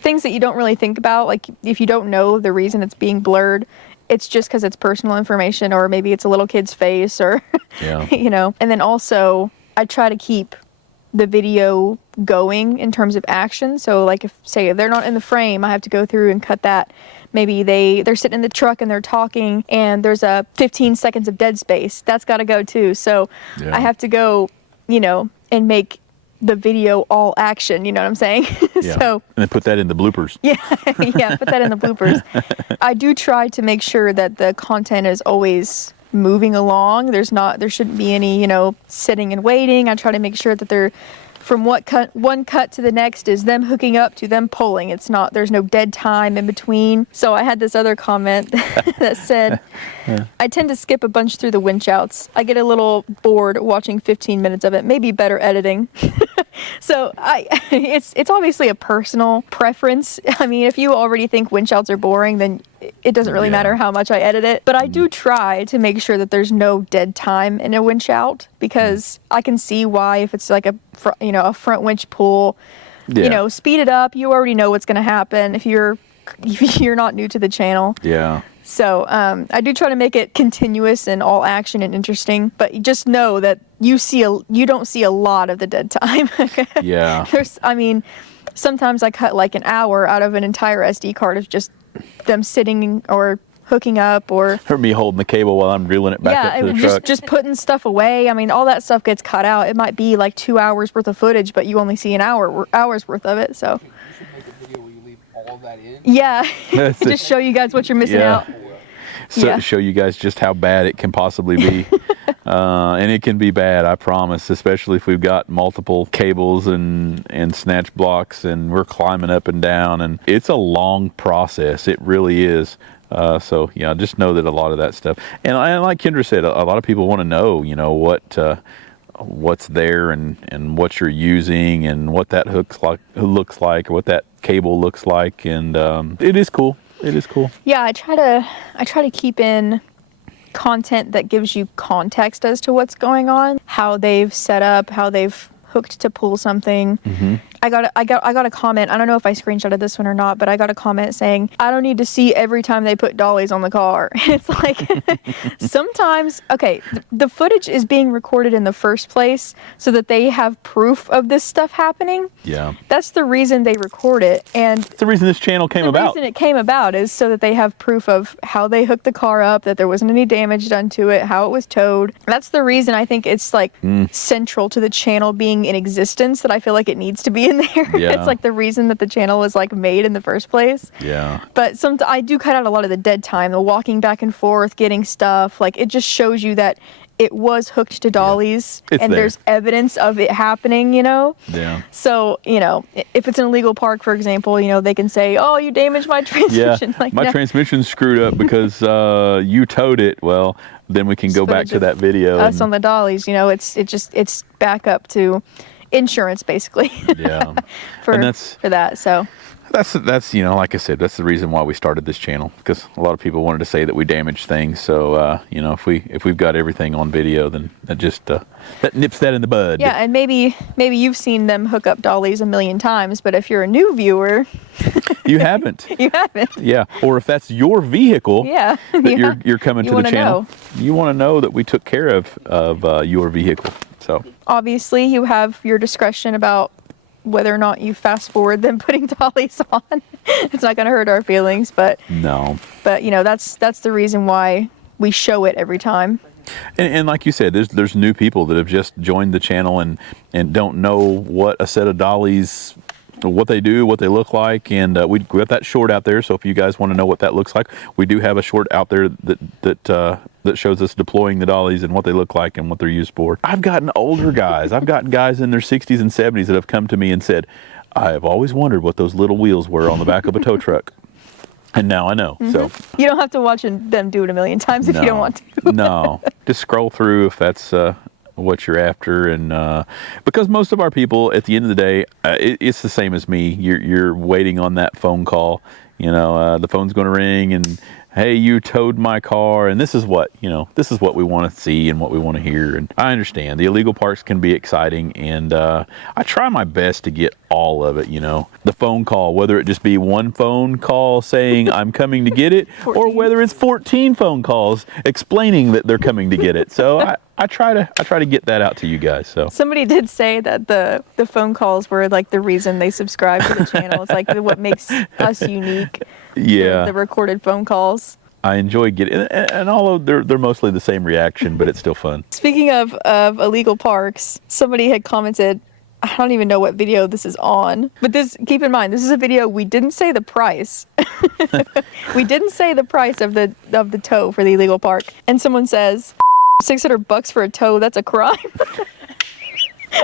Things that you don't really think about, like if you don't know the reason it's being blurred, it's just because it's personal information, or maybe it's a little kid's face, or, you know. And then also, I try to keep the video going in terms of action. So like if they're not in the frame, I have to go through and cut that. Maybe they're sitting in the truck and they're talking and there's a 15 seconds of dead space. That's got to go too. So I have to go, you know, and make the video all action, you know what I'm saying? So and then put that in the bloopers. Yeah, put that in the bloopers. I do try to make sure that the content is always moving along. There shouldn't be any, you know, sitting and waiting. I try to make sure that they're from one cut to the next is them hooking up to them pulling. There's no dead time in between. So I had this other comment that said, I tend to skip a bunch through the winch outs. I get a little bored watching 15 minutes of it, maybe better editing. So it's obviously a personal preference. I mean, if you already think winch outs are boring, then it doesn't really matter how much I edit it. But I do try to make sure that there's no dead time in a winch out, because I can see why, if it's like a front winch pull, you know, speed it up. You already know what's going to happen if you're not new to the channel. Yeah. So I do try to make it continuous and all action and interesting, but just know that you don't see a lot of the dead time. Yeah. Sometimes I cut like an hour out of an entire SD card of just them sitting or hooking up, or me holding the cable while I'm reeling it back up to the truck. Just putting stuff away. I mean, all that stuff gets cut out. It might be like 2 hours worth of footage, but you only see an hour's worth of it. So. You should make a video where you leave all that in. Yeah, just show you guys what you're missing out. So show you guys just how bad it can possibly be. And it can be bad, I promise, especially if we've got multiple cables and snatch blocks and we're climbing up and down, and it's a long process. It really is. So yeah, just know that a lot of that stuff, and like Kendra said, a lot of people want to know, you know, what's there and what you're using and what that looks like, or what that cable looks like, and it is cool. It is cool. Yeah, I try to keep in content that gives you context as to what's going on, how they've set up, how they've hooked to pull something. Mm-hmm. I got a comment. I don't know if I screenshotted this one or not, but I got a comment saying, I don't need to see every time they put dollies on the car. It's like, sometimes, okay, the footage is being recorded in the first place so that they have proof of this stuff happening. Yeah. That's the reason they record it. And it's the reason this channel came about. The reason it came about is so that they have proof of how they hooked the car up, that there wasn't any damage done to it, how it was towed. That's the reason I think it's like central to the channel being in existence, that I feel like it needs to be in there. Yeah. It's like the reason that the channel was like made in the first place. Yeah. But I do cut out a lot of the dead time, the walking back and forth, getting stuff. Like, it just shows you that it was hooked to dollies, and there's evidence of it happening, you know? Yeah. So, you know, if it's an illegal park, for example, you know, they can say, oh, you damaged my transmission. Yeah, like, my transmission's screwed up because you towed it. Well, then we can go back to that video. Us on the dollies, you know, it's back up to insurance, basically. Yeah. for that, so. That's you know, like I said, that's the reason why we started this channel, because a lot of people wanted to say that we damaged things. So you know, if we've got everything on video, then that just that nips that in the bud. Yeah, and maybe you've seen them hook up dollies a million times, but if you're a new viewer, you haven't. You haven't. Yeah, or if that's your vehicle, yeah, that you're coming to the channel, you want to know that we took care of your vehicle. So obviously, you have your discretion about whether or not you fast forward them putting dollies on. It's not going to hurt our feelings, but no. But you know, that's the reason why we show it every time. And like you said, there's new people that have just joined the channel and don't know what a set of dollies what they do, what they look like, and we got that short out there. So if you guys want to know what that looks like, we do have a short out there that shows us deploying the dollies and what they look like and what they're used for. I've gotten older guys. I've gotten guys in their 60s and 70s that have come to me and said, I have always wondered what those little wheels were on the back of a tow truck. And now I know. So you don't have to watch them do it a million times if you don't want to. No, just scroll through if that's what you're after, and because most of our people, at the end of the day, it's the same as me. You're waiting on that phone call. You know, the phone's going to ring, and hey, you towed my car, and this is what we want to see and what we want to hear. And I understand the illegal parks can be exciting, and I try my best to get all of it. You know, the phone call, whether it just be one phone call saying I'm coming to get it, or whether it's 14 phone calls explaining that they're coming to get it. So I try to get that out to you guys. So somebody did say that the phone calls were like the reason they subscribe to the channel. It's like what makes us unique. Yeah, the recorded phone calls. I enjoy getting, and although they're mostly the same reaction, but it's still fun. Speaking of illegal parks, somebody had commented, I don't even know what video this is on, but keep in mind, this is a video we didn't say the price. We didn't say the price of the tow for the illegal park. And someone says, $600 for a tow, that's a crime.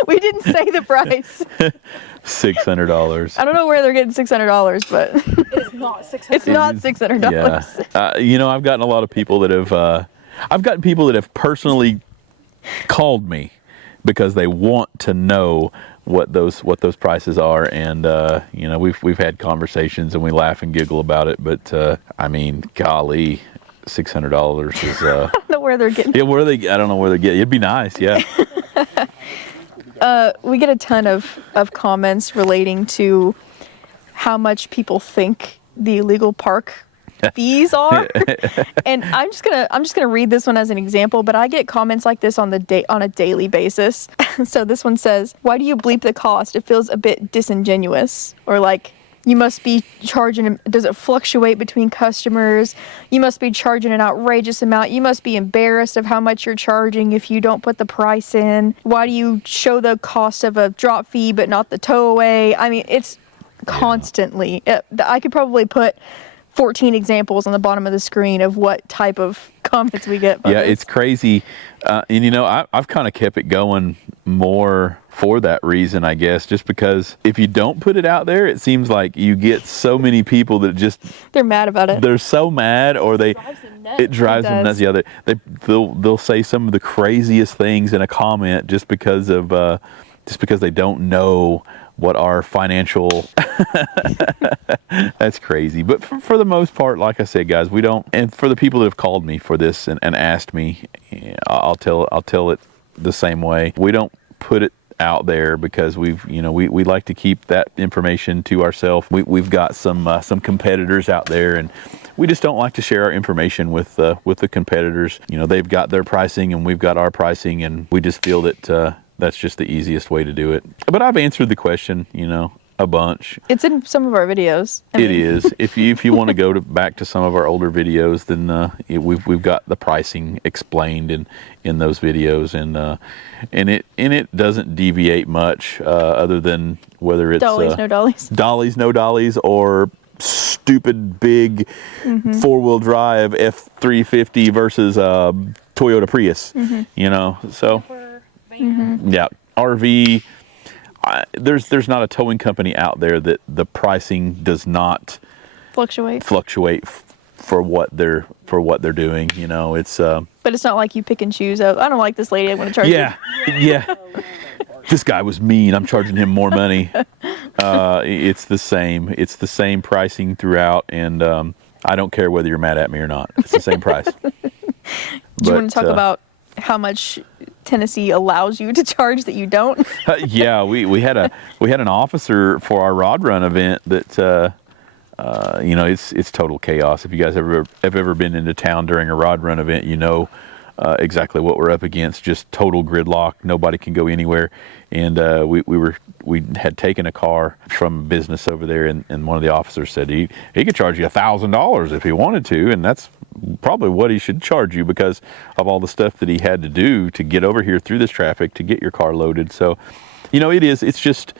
We didn't say the price. $600. I don't know where they're getting $600, but It's not $600. it's not $600. Yeah. You know, I've gotten a lot of people that have personally called me because they want to know what those prices are, and you know, we've had conversations and we laugh and giggle about it, but I mean, golly, $600 is I don't know where they're getting. Yeah, I don't know where they're getting. It'd be nice, yeah. We get a ton of comments relating to how much people think the illegal park fees are. And I'm just gonna read this one as an example, but I get comments like this on a daily basis. So this one says, why do you bleep the cost? It feels a bit disingenuous. Or like, you must be charging, does it fluctuate between customers? You must be charging an outrageous amount. You must be embarrassed of how much you're charging if you don't put the price in. Why do you show the cost of a drop fee but not the tow away? I mean, it's constantly. I could probably put 14 examples on the bottom of the screen of what type of comments we get. Yeah, it's crazy. And you know, I've kind of kept it going more for that reason, I guess, just because if you don't put it out there, it seems like you get so many people that just they're mad about it. They're so mad, or it drives them nuts. Yeah, they'll say some of the craziest things in a comment just because they don't know what our financial that's crazy. But for the most part, like I said, guys, we don't. And for the people that have called me for this and asked me, I'll tell it the same way. We don't put it out there because we like to keep that information to ourselves. We've got some competitors out there, and we just don't like to share our information with the competitors. You know, they've got their pricing and we've got our pricing, and we just feel that that's just the easiest way to do it. But I've answered the question, you know, a bunch. It's in some of our videos. It is. If you want to go back to some of our older videos, then we've got the pricing explained in those videos, and it doesn't deviate much other than whether it's dollies, no dollies, or stupid big 4-wheel drive F350 versus Toyota Prius. You know, so yeah, RV. There's not a towing company out there that the pricing does not fluctuate for what they're doing. You know, it's but it's not like you pick and choose. I don't like this lady, I'm going to charge you. Yeah. This guy was mean, I'm charging him more money. It's the same pricing throughout, and I don't care whether you're mad at me or not. It's the same price. Do you want to talk about how much Tennessee allows you to charge that you don't? Yeah, we had an officer for our rod run event that you know, it's total chaos. If you guys have ever been into town during a rod run event, you know exactly what we're up against. Just total gridlock. Nobody can go anywhere. And we had taken a car from business over there, and one of the officers said he could charge you $1,000 if he wanted to, and that's probably what he should charge you because of all the stuff that he had to do to get over here through this traffic to get your car loaded. So It is. It's just,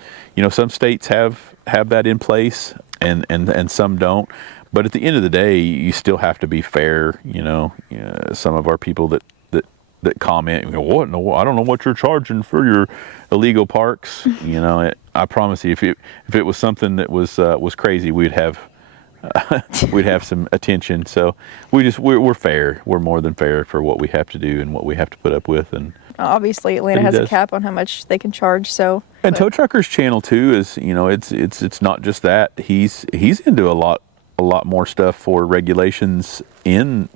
some states have that in place and some don't. But at the end of the day, you still have to be fair. Some of our people that comment, what? No, I don't know what you're charging for your illegal parks. I promise you, if it was something that was crazy, we'd have some attention. So we're fair. We're more than fair for what we have to do and what we have to put up with. And obviously, Atlanta has a cap on how much they can charge. So and Tow Trucker's channel too is it's not just that. He's into a lot more stuff for regulations in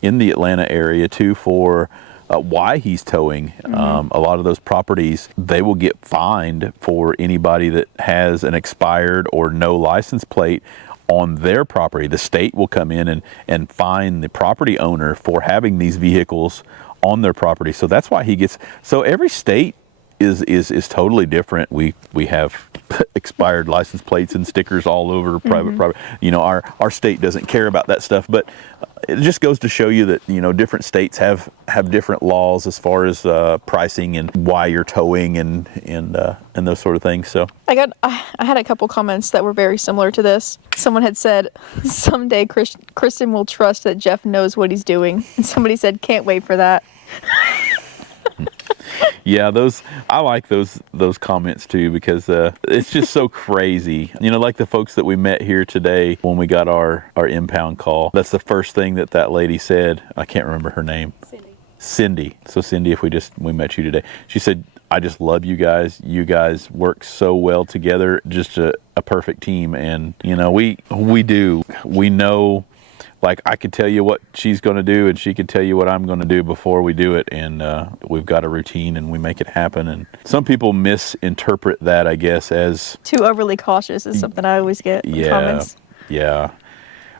the Atlanta area too for why he's towing. A lot of those properties, they will get fined for anybody that has an expired or no license plate on their property. The state will come in and fine the property owner for having these vehicles on their property. So that's why he gets, so every state is totally different. We have expired license plates and stickers all over private. Our state doesn't care about that stuff, but it just goes to show you that different states have different laws as far as pricing and why you're towing and those sort of things. So I had a couple comments that were very similar to this. Someone had said, someday Kristen will trust that Jeff knows what he's doing, and somebody said, can't wait for that. Yeah, I like those comments too, because it's just so crazy. Like the folks that we met here today when we got our impound call. That's the first thing that lady said. I can't remember her name. Cindy. So Cindy, if we met you today, she said, I just love you guys. You guys work so well together. Just a perfect team. And we do. We know. Like, I could tell you what she's going to do, and she could tell you what I'm going to do before we do it, and we've got a routine, and we make it happen. And some people misinterpret that, I guess, as too overly cautious is something I always get in comments. Yeah,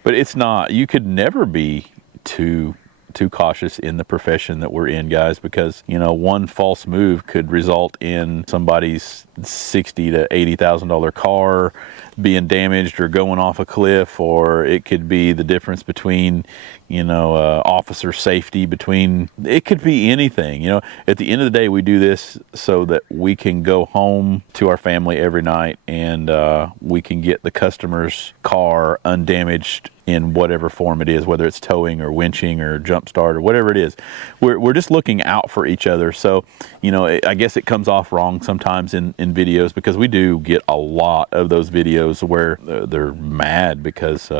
but it's not. You could never be too cautious in the profession that we're in, guys, because one false move could result in somebody's $60,000 to $80,000 car being damaged or going off a cliff, or it could be the difference between officer safety it could be anything. At the end of the day, we do this so that we can go home to our family every night, and we can get the customer's car undamaged in whatever form it is, whether it's towing or winching or jump start or whatever it is. We're just looking out for each other. So I guess it comes off wrong sometimes in videos, because we do get a lot of those videos where they're mad because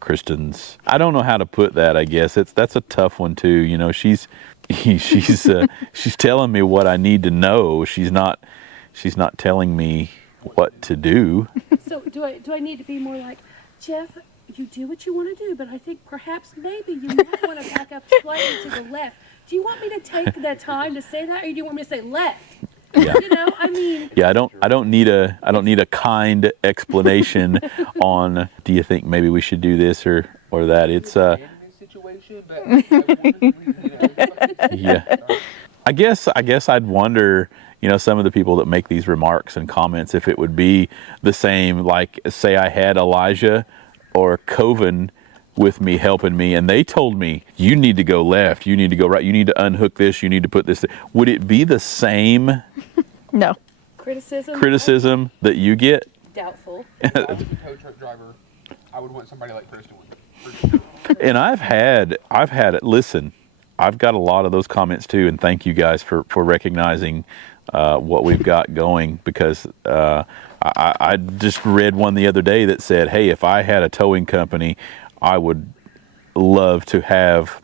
Kristen's, I don't know how to put that. I guess that's a tough one too. She's telling me what I need to know. She's not telling me what to do. So do I need to be more like, Jeff, you do what you want to do, but I think perhaps maybe you might want to back up slightly to the left. Do you want me to take that time to say that, or do you want me to say left? Yeah. Yeah, I don't need a kind explanation on, do you think maybe we should do this or that? It's yeah. I guess I'd wonder, some of the people that make these remarks and comments, if it would be the same, like, say I had Elijah or Coven with me, helping me, and they told me, you need to go left, you need to go right, you need to unhook this, you need to put this. Would it be the same? No. Criticism that you get? Doubtful. If I was a tow truck driver, I would want somebody like Kristen. And I've had it. Listen, I've got a lot of those comments too, and thank you guys for recognizing what we've got going, because I just read one the other day that said, hey, if I had a towing company, I would love to have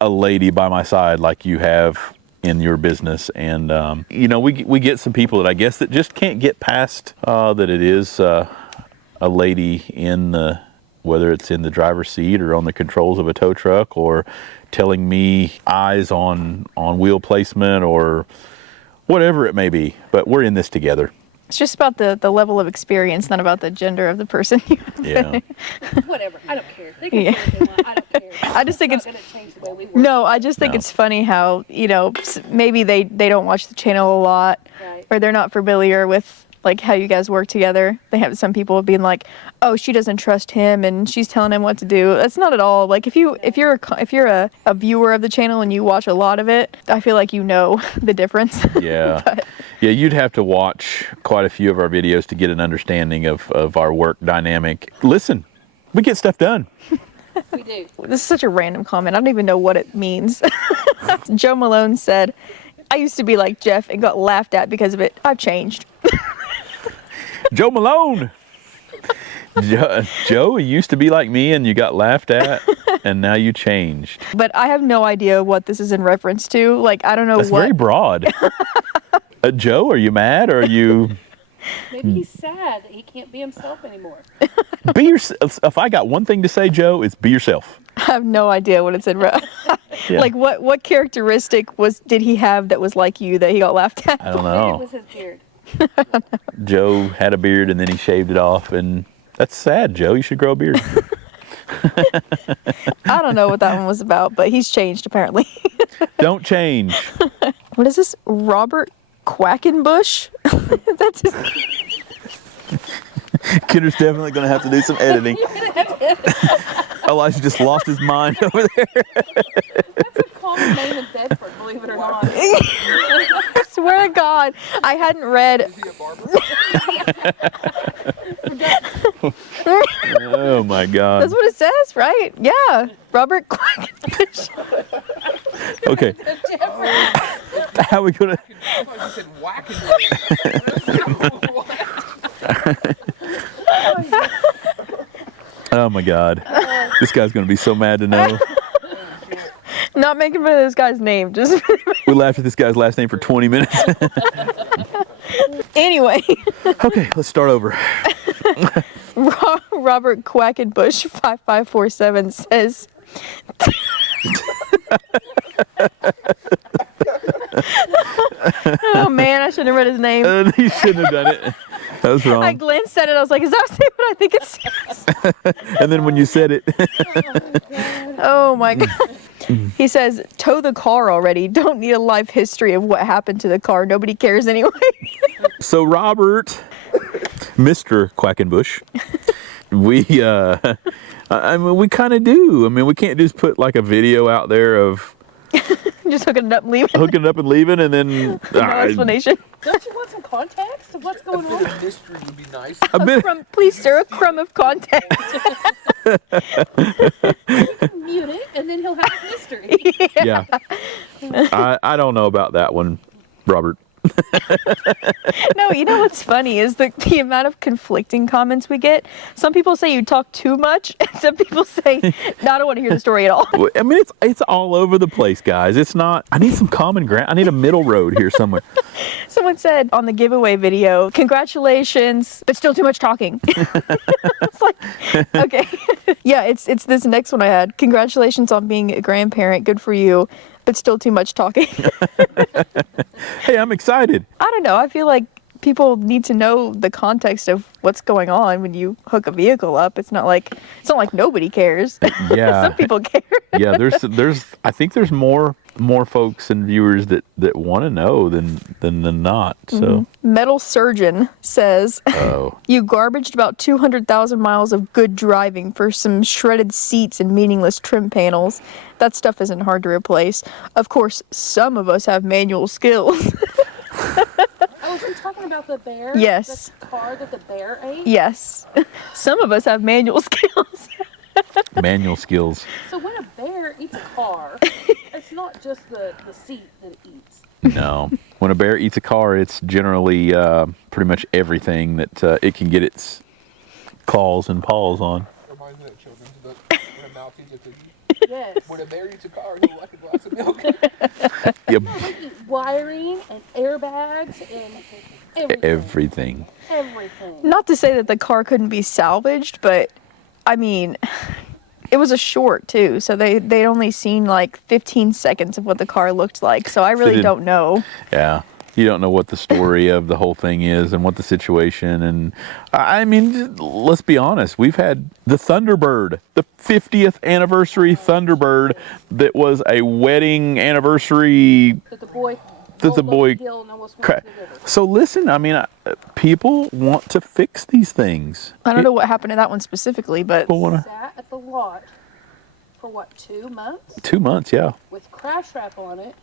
a lady by my side like you have in your business. And we get some people that I guess that just can't get past that it is a lady in the, whether it's in the driver's seat or on the controls of a tow truck, or telling me eyes on wheel placement or whatever it may be. But we're in this together. It's just about the level of experience, not about the gender of the person. Yeah. Whatever. I don't care. They can say what they want. I don't care. I just think it's it's not going to change the way we work. No, I just think it's funny how, maybe they don't watch the channel a lot, Right. or they're not familiar with like how you guys work together. They have some people being like, oh, she doesn't trust him and she's telling him what to do. That's not at all. Like if you're a viewer of the channel and you watch a lot of it, I feel like the difference. Yeah. But Yeah, you'd have to watch quite a few of our videos to get an understanding of our work dynamic. Listen, we get stuff done. We do. This is such a random comment. I don't even know what it means. Joe Malone said, I used to be like Jeff and got laughed at because of it. I've changed. Joe Malone! Joe, you used to be like me and you got laughed at, and now you changed. But I have no idea what this is in reference to. Like, I don't know That's what. very broad. Joe, are you mad or are you... Maybe he's sad that he can't be himself anymore. Be yourself. If I got one thing to say, Joe, it's be yourself. I have no idea what it's in. Yeah. Like, what characteristic did he have that was like you that he got laughed at? I don't Maybe it know. was his beard. Joe had a beard and then he shaved it off, and that's sad, Joe. You should grow a beard. I don't know what that one was about, but he's changed apparently. Don't change. What is this? Robert Quackenbush? That's his. Kidder's definitely going to have to do some editing. Elijah just lost his mind over there. That's a common name in Bedford, believe it or not. I swear to God, I hadn't read. Is he a barber? Oh my God. That's what it says, right? Yeah, Robert Quackenbush. Okay. How are we going to... I thought you said whack and Oh my God. This guy's going to be so mad to know. Not making fun of this guy's name, just We laughed at this guy's last name for 20 minutes. anyway. Okay, let's start over. Robert Quackenbush 5547 says. Oh man, I shouldn't have read his name. You shouldn't have done it. That was wrong. I glanced at it. I was like, "Is that what I think it says?" And then when you said it, Oh my God. He says, "Tow the car already. Don't need a life history of what happened to the car. Nobody cares anyway." so Robert, Mr. Quackenbush, I mean, we kind of do. I mean, we can't just put like a video out there of Just hooking it up and leaving. hooking it up and leaving, and then No explanation. Don't you want some context of what's going a bit on? of mystery would be nice. a bit. Please, sir, a crumb of context. Mute it, and then he'll have a mystery. Yeah. I don't know about that one, Robert. No, you know what's funny is the amount of conflicting comments we get. Some people say you talk too much, and some people say, "No, I don't want to hear the story at all." I mean, it's all over the place, guys. It's not. I need some common ground. I need a middle road here somewhere. Someone said on the giveaway video, "Congratulations, but still too much talking." It's like, okay, yeah, it's this next one I had. "Congratulations on being a grandparent. Good for you, but still too much talking." Hey, I'm excited. I don't know. I feel like people need to know the context of what's going on when you hook a vehicle up. It's not like nobody cares. Yeah. Some people care. Yeah, there's I think there's more folks and viewers that want to know than not. So Metal Surgeon says, oh. "You garbaged about 200,000 miles of good driving for some shredded seats and meaningless trim panels. That stuff isn't hard to replace. Of course, some of us have manual skills." Oh, is he talking about the bear? Yes. The car that the bear ate? Yes. Some of us have manual skills. Manual skills. So when a bear eats a car, it's not just the seat that it eats. No. When a bear eats a car, it's generally pretty much everything that it can get its claws and paws on. Reminds me of that children's book when a mouse eats a cookie. Yes. When a bear eats a car, he'll like a glass of milk. Yep. No, they eat wiring and airbags and everything. Everything. Not to say that the car couldn't be salvaged, but I mean, it was a short too, so they'd only seen like 15 seconds of what the car looked like, so I really don't know. Yeah. You don't know what the story of the whole thing is and what the situation. And I mean, let's be honest. We've had the Thunderbird, the 50th anniversary Thunderbird that was a wedding anniversary. That the boy So listen, I mean, people want to fix these things. I don't know what happened to that one specifically, but Sat at the lot for what, 2 months? 2 months, yeah. With crash wrap on it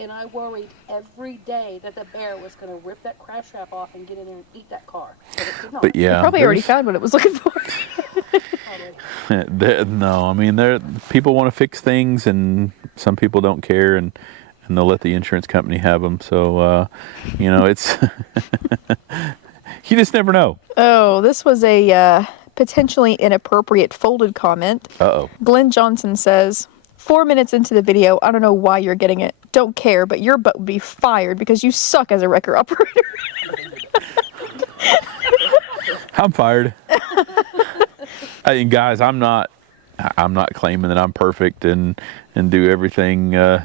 and I worried every day that the bear was going to rip that crash wrap off and get in there and eat that car. But it did not. But yeah, Probably already found what it was looking for. no, I mean, people want to fix things, and some people don't care, and they'll let the insurance company have them. So, it's you just never know. Oh, this was a potentially inappropriate folded comment. Uh-oh. Glenn Johnson says, 4 minutes into the video, I don't know why you're getting it. Don't care, but your butt would be fired because you suck as a wrecker operator. I'm fired. Guys, I'm not claiming that I'm perfect and do everything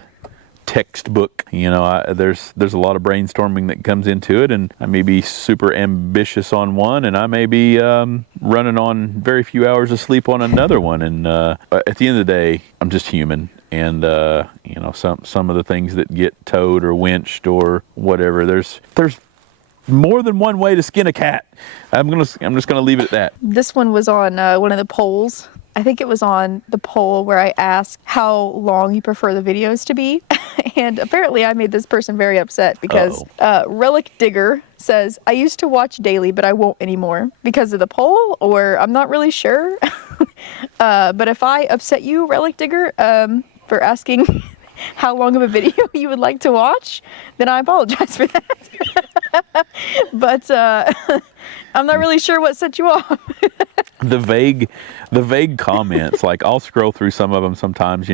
textbook. There's a lot of brainstorming that comes into it, and I may be super ambitious on one, and I may be running on very few hours of sleep on another one. And at the end of the day, I'm just human. And some of the things that get towed or winched or whatever, there's more than one way to skin a cat. I'm just gonna leave it at that. This one was on one of the polls. I think it was on the poll where I asked how long you prefer the videos to be. And apparently I made this person very upset because Relic Digger says, I used to watch daily, but I won't anymore. Because of the poll, or I'm not really sure. But if I upset you, Relic Digger, for asking how long of a video you would like to watch, then I apologize for that. But I'm not really sure what set you off. The vague comments, like I'll scroll through some of them sometimes,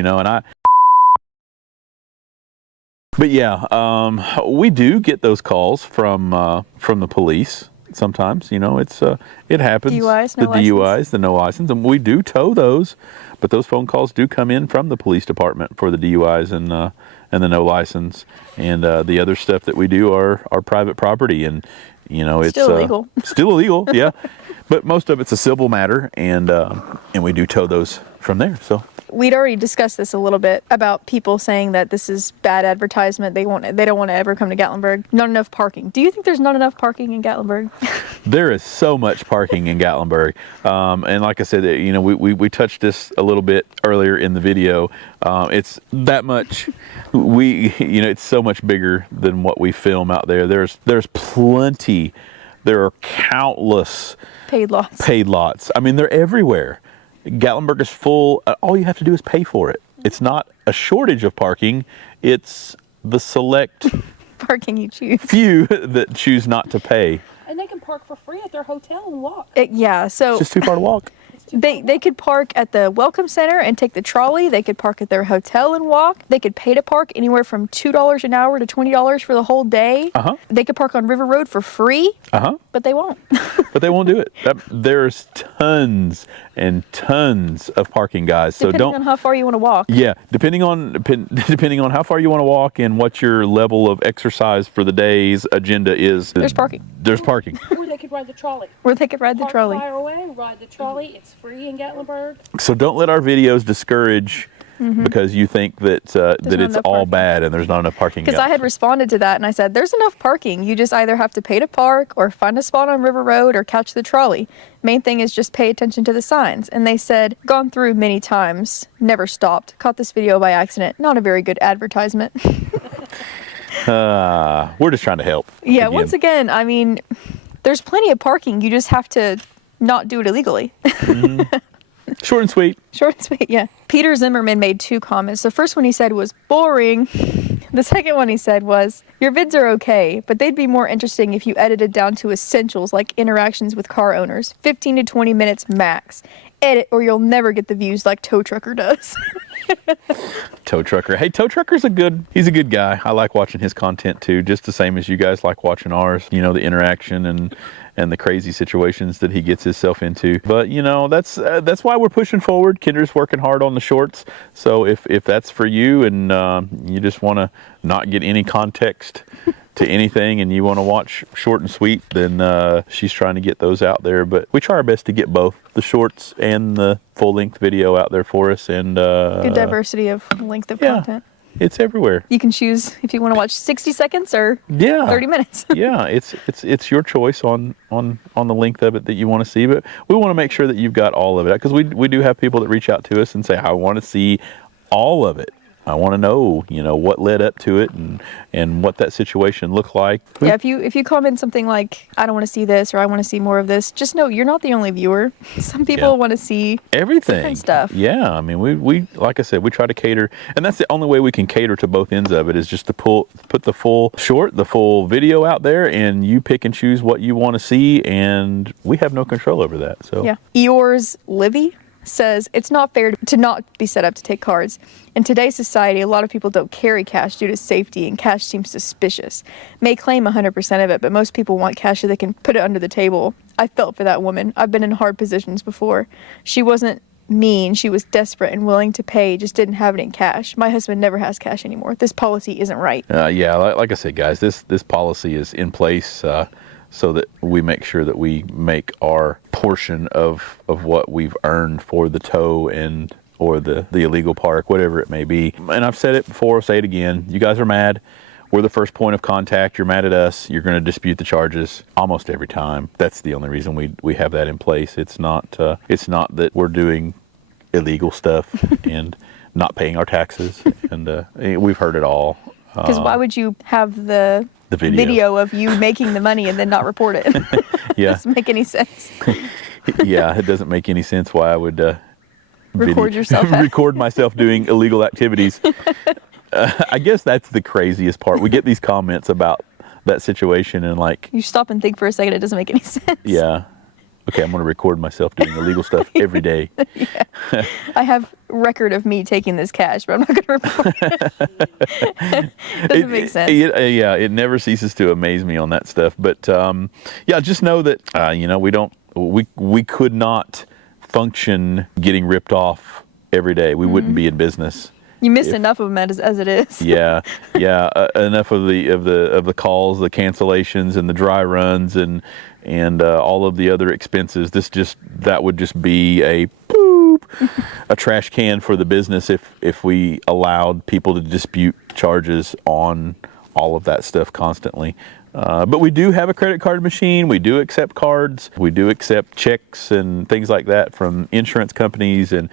but yeah, we do get those calls from the police sometimes. It happens. DUIs, no the DUIs, the no license, and we do tow those, but those phone calls do come in from the police department for the DUIs and the no license, and the other stuff that we do are private property, and it's still illegal. Still illegal, yeah. But most of it's a civil matter, and we do tow those from there. So we'd already discussed this a little bit about people saying that this is bad advertisement. They don't want to ever come to Gatlinburg. Not enough parking. Do you think there's not enough parking in Gatlinburg? There is so much parking in Gatlinburg, and like I said, we touched this a little bit earlier in the video. It's that much. It's so much bigger than what we film out there. There's plenty. There are countless Paid lots. I mean, they're everywhere. Gatlinburg is full. All you have to do is pay for it. It's not a shortage of parking. It's the select parking you choose. Few that choose not to pay. And they can park for free at their hotel and walk. Yeah, so it's just too far to walk. They could park at the Welcome Center and take the trolley. They could park at their hotel and walk. They could pay to park anywhere from $2 an hour to $20 for the whole day. They could park on River Road for free, but they won't. But they won't do it. There's tons and tons of parking, guys. So depending on how far you want to walk. Yeah, depending on how far you want to walk and what your level of exercise for the day's agenda is. There's parking. There's parking. Or they could ride the trolley. Trolley. Park far away, ride the trolley. It's free in Gatlinburg. So don't let our videos discourage because you think that it's all bad and there's not enough parking. Because I had responded to that and I said, there's enough parking. You just either have to pay to park or find a spot on River Road or catch the trolley. Main thing is just pay attention to the signs. And they said, gone through many times, never stopped. Caught this video by accident. Not a very good advertisement. We're just trying to help. Yeah, once again, I mean, there's plenty of parking. You just have to not do it illegally. Short and sweet. Short and sweet, yeah. Peter Zimmerman made 2 comments. The first one he said was boring. The second one he said was, your vids are okay, but they'd be more interesting if you edited down to essentials like interactions with car owners. 15 to 20 minutes max. Edit or you'll never get the views like Tow Trucker does. Tow Trucker. Hey, Tow Trucker's he's a good guy. I like watching his content too, just the same as you guys like watching ours. The interaction and the crazy situations that he gets himself into. But that's why we're pushing forward. Kendra's working hard on the shorts. So if that's for you and you just want to not get any context to anything and you want to watch short and sweet, then she's trying to get those out there. But we try our best to get both the shorts and the full-length video out there for us. And good diversity of length of content. It's everywhere. You can choose if you want to watch 60 seconds or 30 minutes. Yeah, it's your choice on the length of it that you want to see, but we want to make sure that you've got all of it, because we do have people that reach out to us and say, I want to see all of it. I want to know, what led up to it and what that situation looked like. Yeah, if you comment something like, I don't want to see this, or I want to see more of this, just know you're not the only viewer. Some people want to see everything. Different stuff. Yeah, I mean, we like I said, we try to cater, and that's the only way we can cater to both ends of it, is just to put the full short, the full video out there, and you pick and choose what you want to see, and we have no control over that. So yeah. Eeyores Livy says, it's not fair to not be set up to take cards. In today's society, a lot of people don't carry cash due to safety, and cash seems suspicious. May claim 100% of it, but most people want cash so they can put it under the table. I felt for that woman. I've been in hard positions before. She wasn't mean. She was desperate and willing to pay, just didn't have it in cash. My husband never has cash anymore. This policy isn't right. Yeah, like I said, guys, this policy is in place so that we make sure that we make our portion of what we've earned for the tow or the illegal park, whatever it may be. And I've said it before, I'll say it again. You guys are mad. We're the first point of contact. You're mad at us. You're going to dispute the charges almost every time. That's the only reason we have that in place. It's not that we're doing illegal stuff and not paying our taxes. And we've heard it all. Because why would you have the video of you making the money and then not report it? Yeah. Doesn't make any sense. Yeah, it doesn't make any sense why I would record myself doing illegal activities. I guess that's the craziest part. We get these comments about that situation and like... You stop and think for a second, it doesn't make any sense. Yeah. Okay, I'm going to record myself doing illegal stuff every day. Yeah. I have record of me taking this cash, but I'm not going to report it. Doesn't make sense. It never ceases to amaze me on that stuff. But yeah, just know that we could not function getting ripped off every day. We wouldn't be in business. You miss enough of them as it is. Yeah. Enough of the calls, the cancellations, and the dry runs, and all of the other expenses. That would just be a trash can for the business if we allowed people to dispute charges on all of that stuff constantly. But we do have a credit card machine. We do accept cards. We do accept checks and things like that from insurance companies and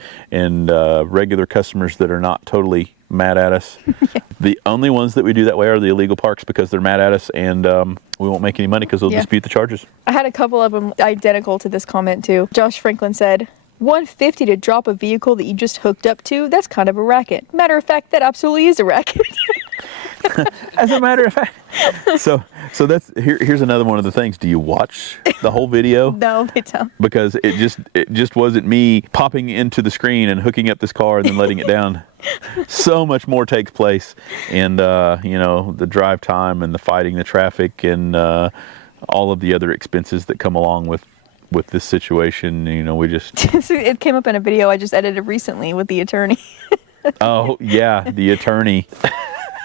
regular customers that are not totally mad at us. Yeah. The only ones that we do that way are the illegal parks, because they're mad at us, and we won't make any money because they'll dispute the charges. I had a couple of them identical to this comment too. Josh Franklin said, $150 to drop a vehicle that you just hooked up to, that's kind of a racket. Matter of fact, that absolutely is a racket. As a matter of fact. So that's here's another one of the things. Do you watch the whole video? No, they don't. Because it just wasn't me popping into the screen and hooking up this car and then letting it down. So much more takes place, and the drive time and the fighting the traffic and all of the other expenses that come along with this situation. We just it came up in a video I just edited recently with the attorney. Oh yeah, the attorney.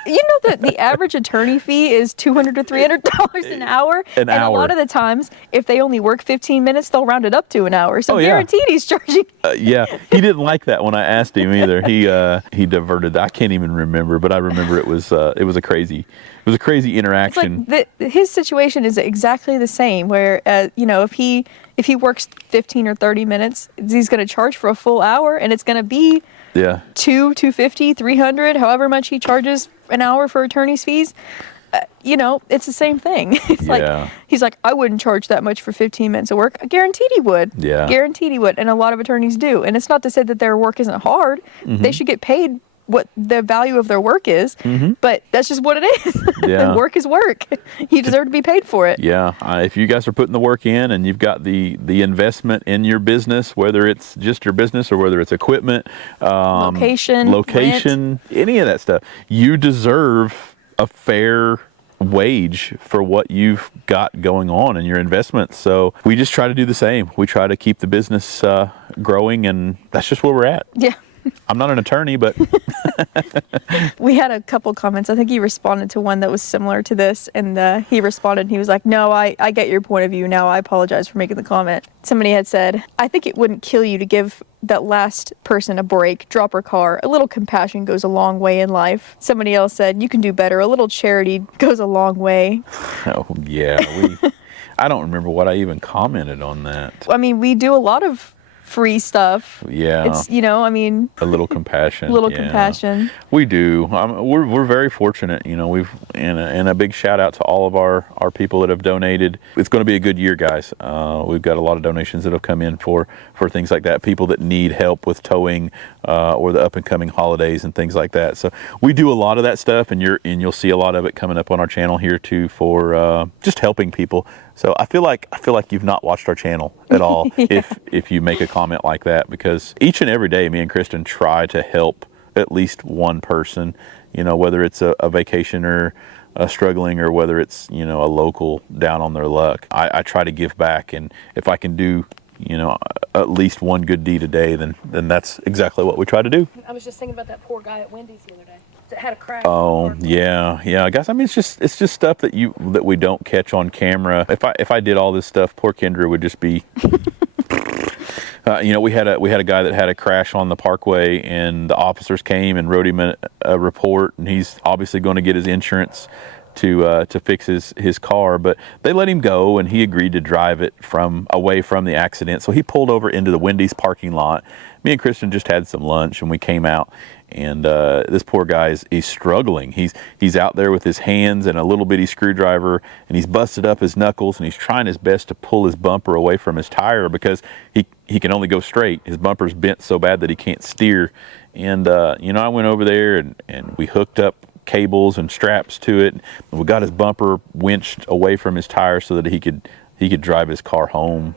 You know that the average attorney fee is $200 to $300 an hour? And a lot of the times, if they only work 15 minutes, they'll round it up to an hour. So guaranteed he's charging. Yeah, he didn't like that when I asked him either. He diverted. I can't even remember, but I remember it was a crazy interaction. It's like his situation is exactly the same. Where if he works 15 or 30 minutes, he's going to charge for a full hour, and it's going to be $250, $300, however much he charges an hour for attorney's fees. It's the same thing. It's like he's like, I wouldn't charge that much for 15 minutes of work. Guaranteed he would. Yeah. Guaranteed he would. And a lot of attorneys do. And it's not to say that their work isn't hard. Mm-hmm. They should get paid what the value of their work is, but that's just what it is. Yeah. Work is work. You deserve to be paid for it. Yeah. If you guys are putting the work in and you've got the investment in your business, whether it's just your business or whether it's equipment, location, rent, any of that stuff, you deserve a fair wage for what you've got going on in your investments. So we just try to do the same. We try to keep the business growing, and that's just where we're at. Yeah. I'm not an attorney, but... We had a couple comments. I think he responded to one that was similar to this, and he responded and he was like, no, I get your point of view now. I apologize for making the comment. Somebody had said, I think it wouldn't kill you to give that last person a break, drop her car. A little compassion goes a long way in life. Somebody else said, you can do better. A little charity goes a long way. Oh, yeah. I don't remember what I even commented on that. I mean, we do a lot of free stuff. Yeah. It's, you know, I mean, A little compassion. little yeah. compassion. We do. We're very fortunate. You know, and a big shout out to all of our people that have donated. It's going to be a good year, guys. We've got a lot of donations that have come in for things like that. People that need help with towing or the up and coming holidays and things like that. So we do a lot of that stuff, and you'll see a lot of it coming up on our channel here too for just helping people. So I feel like you've not watched our channel at all Yeah. if you make a comment like that, because each and every day me and Kristen try to help at least one person, you know, whether it's a vacationer struggling or whether it's, you know, a local down on their luck. I try to give back, and if I can do, you know, at least one good deed a day, then that's exactly what we try to do. I was just thinking about that poor guy at Wendy's the other day that had a crash. Oh yeah, guys. I mean, it's just stuff that we don't catch on camera. If I did all this stuff, poor Kendra would just be. You know, we had a guy that had a crash on the parkway, and the officers came and wrote him a report, and he's obviously going to get his insurance to fix his car, but they let him go, and he agreed to drive it away from the accident. So he pulled over into the Wendy's parking lot. Me and Kristen just had some lunch, and we came out, and this poor guy he's struggling. He's out there with his hands and a little bitty screwdriver, and he's busted up his knuckles, and he's trying his best to pull his bumper away from his tire because he can only go straight. His bumper's bent so bad that he can't steer. And you know, I went over there and we hooked up cables and straps to it. We got his bumper winched away from his tire so that he could drive his car home.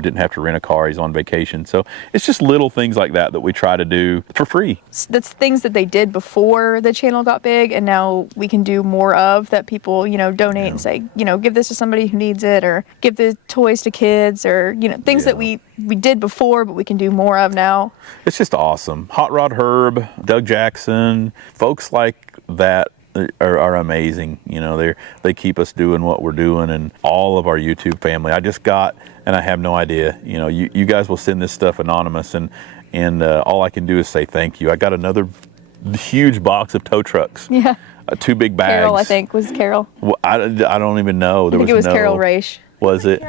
Didn't have to rent a car. He's on vacation. So it's just little things like that we try to do for free. That's things that they did before the channel got big, and now we can do more of that. People, you know, donate and say, you know, give this to somebody who needs it, or give the toys to kids, or, you know, things that we did before, but we can do more of now. It's just awesome. Hot Rod Herb, Doug Jackson, folks like that are amazing. You know, they keep us doing what we're doing, and all of our YouTube family. I just got, and I have no idea, you know, you guys will send this stuff anonymous, and all I can do is say thank you. I got another huge box of tow trucks. Yeah. 2 big bags. Carol, I think, was Carol. Well, I don't even know. I think it was Carol Raish. Was it?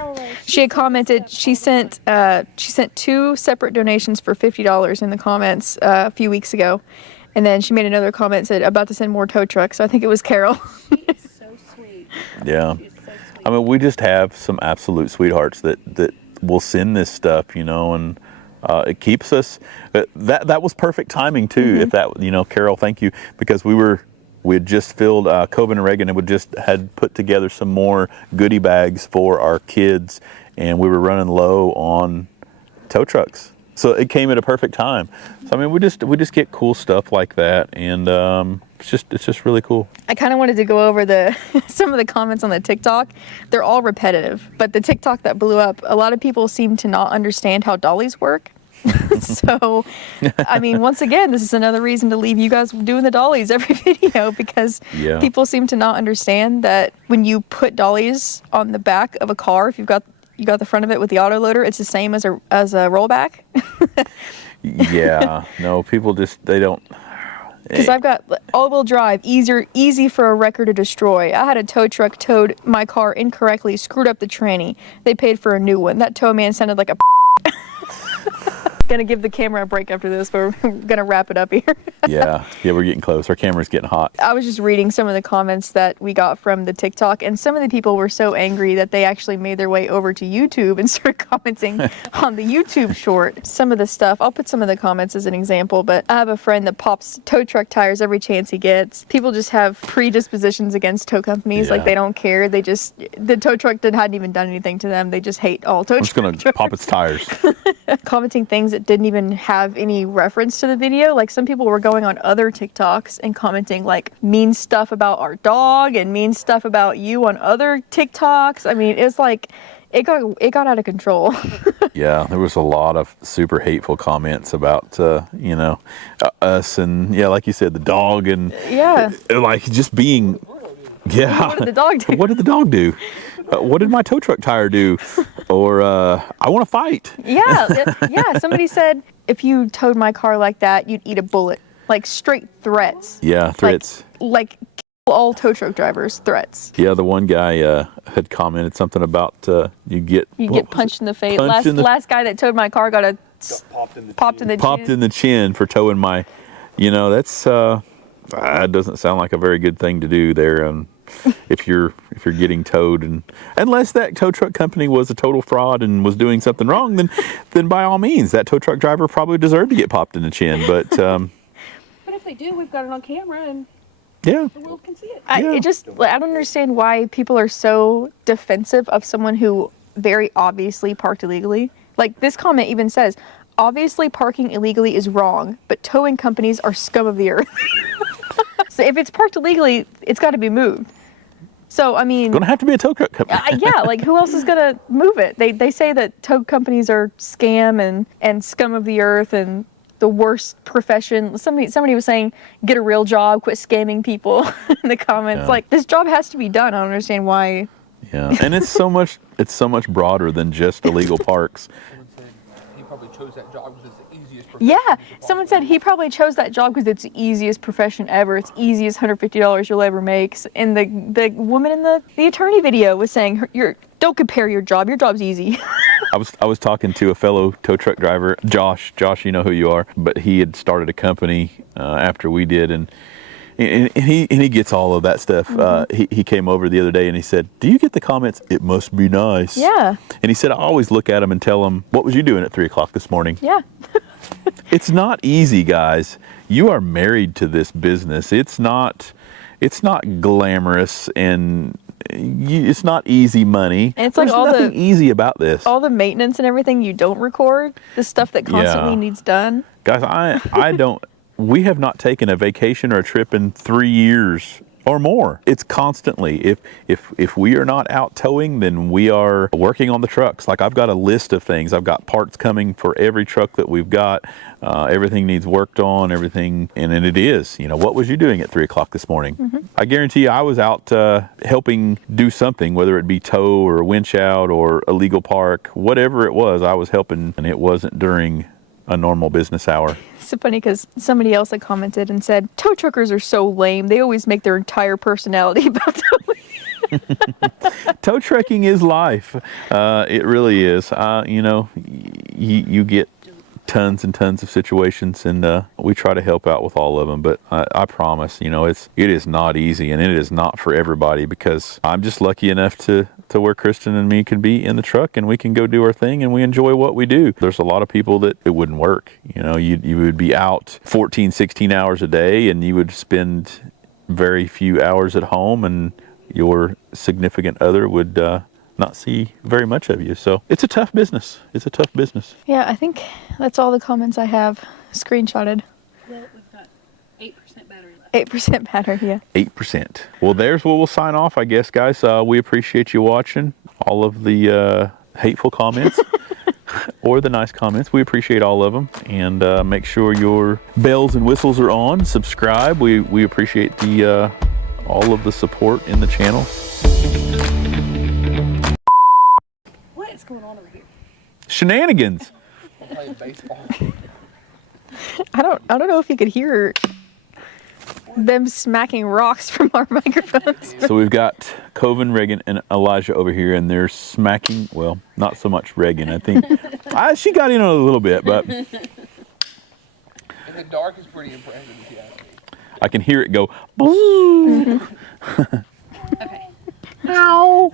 She had commented. She sent 2 separate donations for $50 in the comments a few weeks ago, and then she made another comment, said about to send more tow trucks. So I think it was Carol. She is so sweet. Yeah. She is so sweet. I mean, we just have some absolute sweethearts that will send this stuff, you know, and it keeps us. That was perfect timing too. Mm-hmm. If that, you know, Carol, thank you, because we had just filled Coven and Reagan, and we just had put together some more goodie bags for our kids, and we were running low on tow trucks. So it came at a perfect time. So I mean, we just get cool stuff like that, and it's just really cool. I kind of wanted to go over some of the comments on the TikTok. They're all repetitive, but the TikTok that blew up, a lot of people seem to not understand how dollies work. So, I mean, once again, this is another reason to leave you guys doing the dollies every video, because people seem to not understand that when you put dollies on the back of a car, if you got the front of it with the autoloader, it's the same as a rollback. Yeah, no, people they don't. Because I've got all-wheel drive, easy for a wrecker to destroy. I had a tow truck towed my car incorrectly, screwed up the tranny. They paid for a new one. That tow man sounded like a Gonna give the camera a break after this, but we're gonna wrap it up here. yeah, we're getting close. Our camera's getting hot. I was just reading some of the comments that we got from the TikTok, and some of the people were so angry that they actually made their way over to YouTube and started commenting on the YouTube short. Some of the stuff, I'll put some of the comments as an example, but I have a friend that pops tow truck tires every chance he gets. People just have predispositions against tow companies, like they don't care. The tow truck hadn't even done anything to them. They just hate all tow trucks. I'm just gonna pop its tires. Commenting things that didn't even have any reference to the video. Like, some people were going on other TikToks and commenting like mean stuff about our dog and mean stuff about you on other TikToks. I mean, it's like it got out of control. Yeah, there was a lot of super hateful comments about you know, us, and like you said, the dog, and like just being what did the dog do? What did the dog do? What did my tow truck tire do? Or I want to fight. Yeah. Somebody said, if you towed my car like that, you'd eat a bullet. Like, straight threats. Yeah, threats. Like all tow truck drivers, threats. Yeah, the one guy had commented something about you get punched in the face. Last guy that towed my car got a Popped in the popped in the Popped chin. in the chin for towing my, that's that doesn't sound like a very good thing to do there. If you're getting towed, and unless that tow truck company was a total fraud and was doing something wrong, then by all means, that tow truck driver probably deserved to get popped in the chin. But But if they do, we've got it on camera and yeah, the world can see it. I don't understand why people are so defensive of someone who very obviously parked illegally. Like, this comment even says, obviously parking illegally is wrong, but towing companies are scum of the earth. So if it's parked illegally, it's got to be moved. So, I mean, gonna have to be a tow truck company. yeah, like, who else is gonna move it? They say that tow companies are scam and scum of the earth and the worst profession. Somebody was saying, get a real job, quit scamming people in the comments. Yeah. Like, this job has to be done. I don't understand why. Yeah, and it's so much broader than just illegal parks. Someone said he probably chose that job because it's the easiest profession. Yeah, you could someone possibly said he probably chose that job because it's the easiest profession ever. It's easiest $150 you'll ever make. And the woman in the attorney video was saying, don't compare your job. Your job's easy. I was talking to a fellow tow truck driver, Josh. Josh, you know who you are, but he had started a company after we did, and he gets all of that stuff. He came over the other day and he said, "Do you get the comments? It must be nice." Yeah. And he said, "I always look at them and tell them, what was you doing at 3:00 this morning?" Yeah. It's not easy, guys. You are married to this business. It's not glamorous, and it's not easy money. And it's like There's all nothing easy about this. All the maintenance and everything you don't record, the stuff that constantly Yeah. needs done. Guys, I don't. We have not taken a vacation or a trip in 3 years or more. It's constantly. If we are not out towing, then we are working on the trucks. Like, I've got a list of things. I've got parts coming for every truck that we've got. Everything needs worked on. Everything, and it is. What was you doing at 3:00 this morning? I guarantee you, I was out helping do something, whether it be tow or winch out or a legal park, whatever it was. I was helping, and it wasn't during a normal business hour. It's so funny because somebody else had commented and said, tow truckers are so lame. They always make their entire personality about towing. Tow trucking is life. It really is. You get tons and tons of situations, and we try to help out with all of them. But I promise, it is not easy, and it is not for everybody, because I'm just lucky enough to where Kristen and me can be in the truck and we can go do our thing and we enjoy what we do. There's a lot of people that it wouldn't work. You would be out 14, 16 hours a day, and you would spend very few hours at home, and your significant other would not see very much of you. So it's a tough business. It's a tough business. Yeah, I think that's all the comments I have screenshotted. Well, we've got 8% battery left. 8% battery, yeah. 8%. Well, there's where we'll sign off, I guess, guys. We appreciate you watching all of the hateful comments or the nice comments. We appreciate all of them. And make sure your bells and whistles are on. Subscribe. We appreciate the all of the support in the channel. What is going on over here? Shenanigans. We're playing baseball. I don't know if you could hear them smacking rocks from our microphones. So we've got Coven, Reagan, and Elijah over here, and they're smacking. Well, not so much Reagan. I think she got in on it a little bit, but In the dark is pretty impressive, if you ask me. I can hear it go. Boom. Okay. Ow.